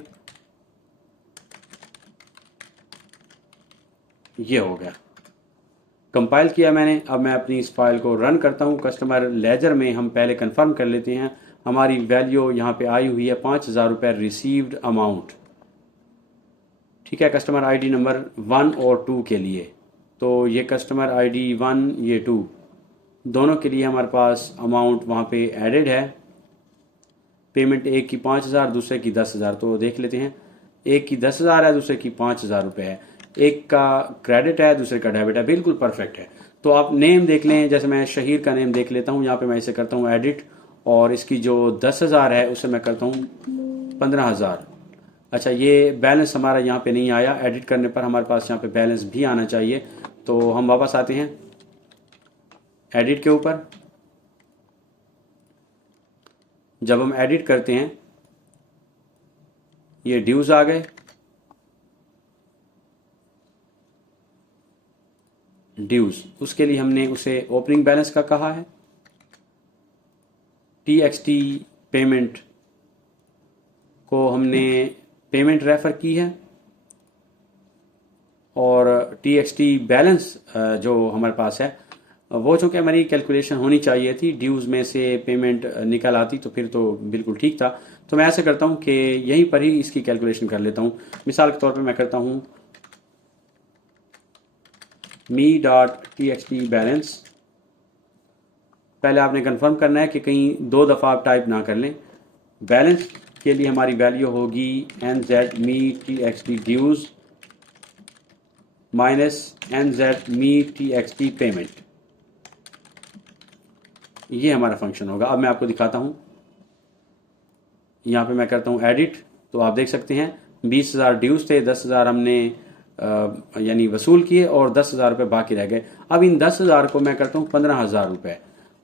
ये हो गया, कंपाइल किया मैंने। अब मैं अपनी इस फाइल को रन करता हूँ। कस्टमर लेजर में हम पहले कंफर्म कर लेते हैं, हमारी वैल्यू यहाँ पे आई हुई है 5,000 रुपये रिसीव्ड अमाउंट। ठीक है, कस्टमर आईडी नंबर 1 और 2 के लिए, तो ये कस्टमर आईडी 1, ये 2, दोनों के लिए हमारे पास अमाउंट वहाँ पे एडेड है। पेमेंट एक की 5,000, दूसरे की 10,000, तो देख लेते हैं। एक की 10,000 है, दूसरे की 5,000 रुपये है, एक का क्रेडिट है, दूसरे का डेबिट है, बिल्कुल परफेक्ट है। तो आप नेम देख लें, जैसे मैं शहीर का नेम देख लेता हूँ, यहाँ पे मैं इसे करता हूँ एडिट, और इसकी जो 10,000 है उसे मैं करता हूँ 15,000। अच्छा, ये बैलेंस हमारा यहाँ पे नहीं आया, एडिट करने पर हमारे पास यहाँ पे बैलेंस भी आना चाहिए। तो हम वापस आते हैं एडिट के ऊपर। जब हम एडिट करते हैं, ये ड्यूज आ गए, ड्यूज, उसके लिए हमने उसे ओपनिंग बैलेंस का कहा है। TXT पेमेंट को हमने पेमेंट रेफर की है, और TXT बैलेंस जो हमारे पास है वो चूँकि हमारी कैलकुलेशन होनी चाहिए थी, ड्यूज में से पेमेंट निकल आती तो फिर तो बिल्कुल ठीक था। तो मैं ऐसे करता हूँ कि यहीं पर ही इसकी कैलकुलेशन कर लेता हूँ। मिसाल के तौर पे मैं करता हूँ me.txt बैलेंस। पहले आपने कंफर्म करना है कि कहीं 2 दफ़ा आप टाइप ना कर लें। बैलेंस के लिए हमारी वैल्यू होगी NZ me TXT dues minus NZ me TXT payment, ये हमारा फंक्शन होगा। अब मैं आपको दिखाता हूँ, यहाँ पे मैं करता हूँ एडिट, तो आप देख सकते हैं 20,000 ड्यूज थे, 10,000 हमने यानी वसूल किए, और 10,000 रुपये बाकी रह गए। अब इन 10,000 को मैं करता हूँ 15,000 रुपये,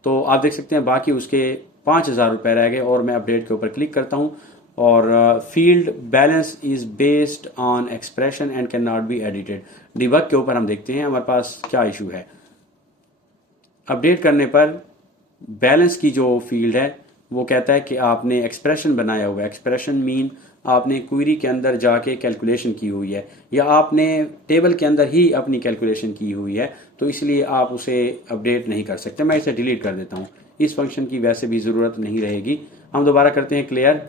तो आप देख सकते हैं बाकी उसके 5,000 रुपये रह गए, और मैं अपडेट के ऊपर क्लिक करता हूँ, और field balance is based on expression and can not be edited. Debug के ऊपर हम देखते हैं हमारे पास क्या इशू है। अपडेट करने पर बैलेंस की जो फील्ड है वो कहता है कि आपने एक्सप्रेशन बनाया हुआ है। एक्सप्रेशन मीन आपने क्वेरी के अंदर जाके कैलकुलेशन की हुई है या आपने टेबल के अंदर ही अपनी कैलकुलेशन की हुई है, तो इसलिए आप उसे अपडेट नहीं कर सकते। मैं इसे डिलीट कर देता हूँ, इस फंक्शन की वैसे भी ज़रूरत नहीं रहेगी। हम दोबारा करते हैं क्लियर।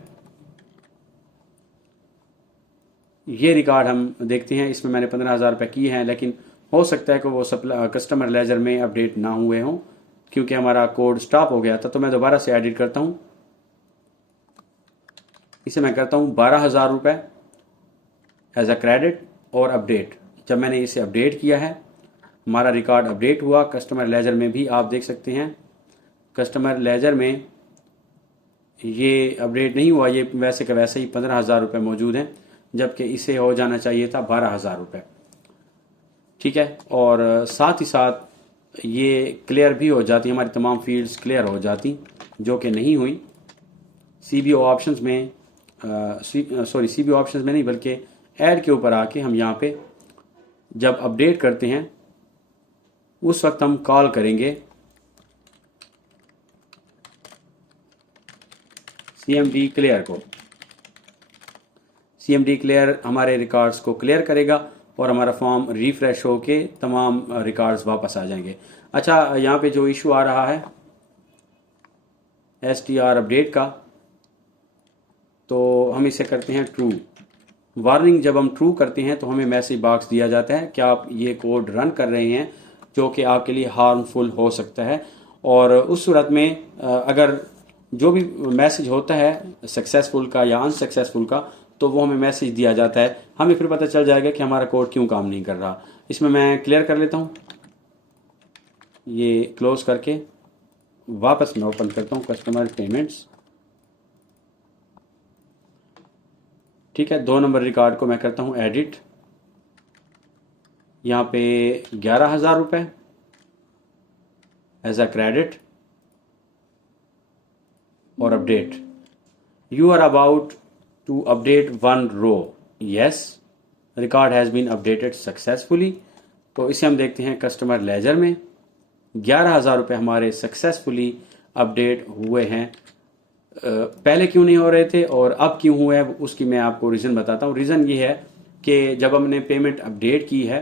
ये रिकॉर्ड हम देखते हैं, इसमें मैंने 15,000 रुपये किए हैं, लेकिन हो सकता है कि वो कस्टमर लेजर में अपडेट ना हुए हों क्योंकि हमारा कोड स्टॉप हो गया था। तो मैं दोबारा से एडिट करता हूँ, इसे मैं करता हूँ 12,000 रुपये एज अ क्रेडिट और अपडेट। जब मैंने इसे अपडेट किया है, हमारा रिकॉर्ड अपडेट हुआ। कस्टमर लेजर में भी आप देख सकते हैं, कस्टमर लेजर में ये अपडेट नहीं हुआ, ये वैसे का वैसे ही 15,000 रुपये मौजूद हैं, जबकि इसे हो जाना चाहिए था 12,000 रुपये। ठीक है, और साथ ही साथ ये क्लियर भी हो जाती, हमारी तमाम फील्ड्स क्लियर हो जाती, जो कि नहीं हुई। CBO ऑप्शंस में CBO ऑप्शंस में नहीं बल्कि ऐड के ऊपर आके हम यहाँ पे जब अपडेट करते हैं उस वक्त हम कॉल करेंगे CMD क्लियर को। CMD क्लियर हमारे रिकॉर्ड्स को क्लियर करेगा और हमारा फॉर्म रिफ्रेश होके तमाम रिकॉर्ड्स वापस आ जाएंगे। अच्छा, यहाँ पे जो इशू आ रहा है STR अपडेट का, तो हम इसे करते हैं ट्रू। वार्निंग जब हम ट्रू करते हैं तो हमें मैसेज बॉक्स दिया जाता है कि आप ये कोड रन कर रहे हैं जो कि आपके लिए हार्मफुल हो सकता है, और उस सूरत में अगर जो भी मैसेज होता है सक्सेसफुल का या अनसक्सेसफुल का, तो वो हमें मैसेज दिया जाता है। हमें फिर पता चल जाएगा कि हमारा कोड क्यों काम नहीं कर रहा। इसमें मैं क्लियर कर लेता हूँ, ये क्लोज करके वापस मैं ओपन करता हूँ कस्टमर पेमेंट्स। ठीक है, 2 नंबर रिकॉर्ड को मैं करता हूँ एडिट, यहाँ पे 11,000 रुपये एज अ क्रेडिट और update. You are about to update 1 row, yes, record has been updated successfully. तो इसे हम देखते हैं कस्टमर लेजर में 11,000 रुपये हमारे सक्सेसफुली अपडेट हुए हैं। पहले क्यों नहीं हो रहे थे और अब क्यों हुए हैं, उसकी मैं आपको रीज़न बताता हूँ। रीज़न ये है कि जब हमने पेमेंट अपडेट की है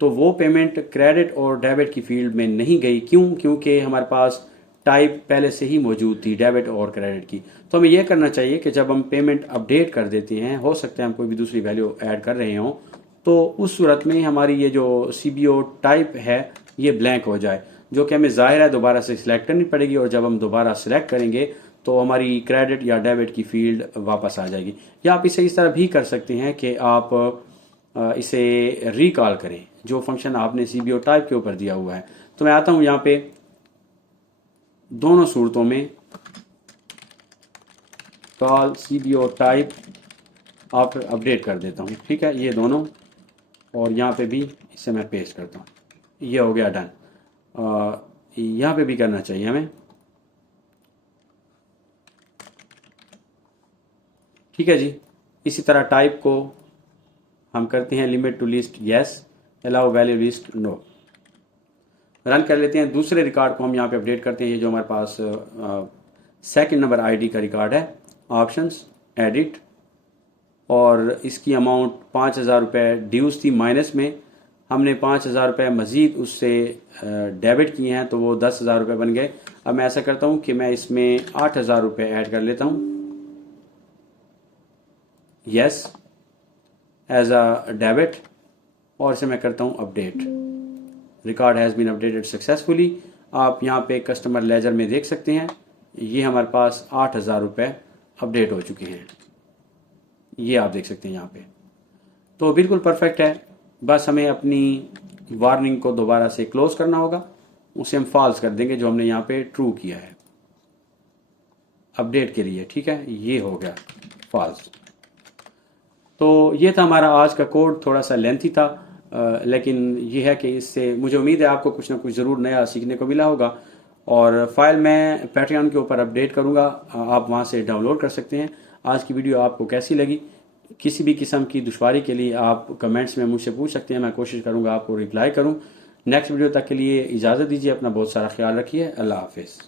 तो वो पेमेंट क्रेडिट और डेबिट की फील्ड में नहीं गई। क्यों? क्योंकि हमारे पास टाइप पहले से ही मौजूद थी डेबिट और क्रेडिट की। तो हमें यह करना चाहिए कि जब हम पेमेंट अपडेट कर देते हैं, हो सकता है हम कोई भी दूसरी वैल्यू ऐड कर रहे हों, तो उस सूरत में हमारी ये जो CBO टाइप है ये ब्लैंक हो जाए, जो कि हमें ज़ाहिर है दोबारा से सिलेक्ट करनी पड़ेगी, और जब हम दोबारा सिलेक्ट करेंगे तो हमारी क्रेडिट या डेबिट की फील्ड वापस आ जाएगी। या आप इसे इस तरह भी कर सकते हैं कि आप इसे रिकॉल करें, जो फंक्शन आपने CBO टाइप के ऊपर दिया हुआ है। तो मैं आता हूं यहाँ पे दोनों सूरतों में call CBO type after update कर देता हूँ। ठीक है, ये दोनों, और यहाँ पे भी इसे मैं पेस्ट करता हूँ। ये हो गया डन। यहाँ पे भी करना चाहिए हमें। ठीक है जी, इसी तरह टाइप को हम करते हैं limit to list yes, allow value list no. Run कर लेते हैं। दूसरे रिकॉर्ड को हम यहाँ पे अपडेट करते हैं। ये जो हमारे पास सेकंड नंबर ID का रिकॉर्ड है, ऑप्शंस, एडिट, और इसकी अमाउंट 5,000 रुपये ड्यूज थी, माइनस में हमने 5,000 रुपये मज़ीद उससे डेबिट किए हैं, तो वो 10,000 रुपये बन गए। अब मैं ऐसा करता हूँ कि मैं इसमें 8,000 रुपये ऐड कर लेता हूँ, यस, एज अ डेबिट, और इसे मैं करता हूँ update. Record has been updated successfully. आप यहाँ पे कस्टमर लेजर में देख सकते हैं, ये हमारे पास 8,000 रुपये अपडेट हो चुके हैं, ये आप देख सकते हैं यहाँ पे। तो बिल्कुल परफेक्ट है। बस हमें अपनी वार्निंग को दोबारा से क्लोज करना होगा, उसे हम फॉल्स कर देंगे जो हमने यहाँ पे ट्रू किया है अपडेट के लिए। ठीक है, ये हो गया फॉल्स। तो ये था हमारा आज का कोड, थोड़ा सा लेंथी था, लेकिन ये है कि इससे मुझे उम्मीद है आपको कुछ ना कुछ ज़रूर नया सीखने को मिला होगा। और फाइल मैं पैट्रियन के ऊपर अपडेट करूँगा, आप वहाँ से डाउनलोड कर सकते हैं। आज की वीडियो आपको कैसी लगी? किसी भी किस्म की दुश्वारी के लिए आप कमेंट्स में मुझसे पूछ सकते हैं, मैं कोशिश करूँगा आपको रिप्लाई करूँ। नेक्स्ट वीडियो तक के लिए इजाज़त दीजिए, अपना बहुत सारा ख्याल रखिए। अल्लाह हाफिज़।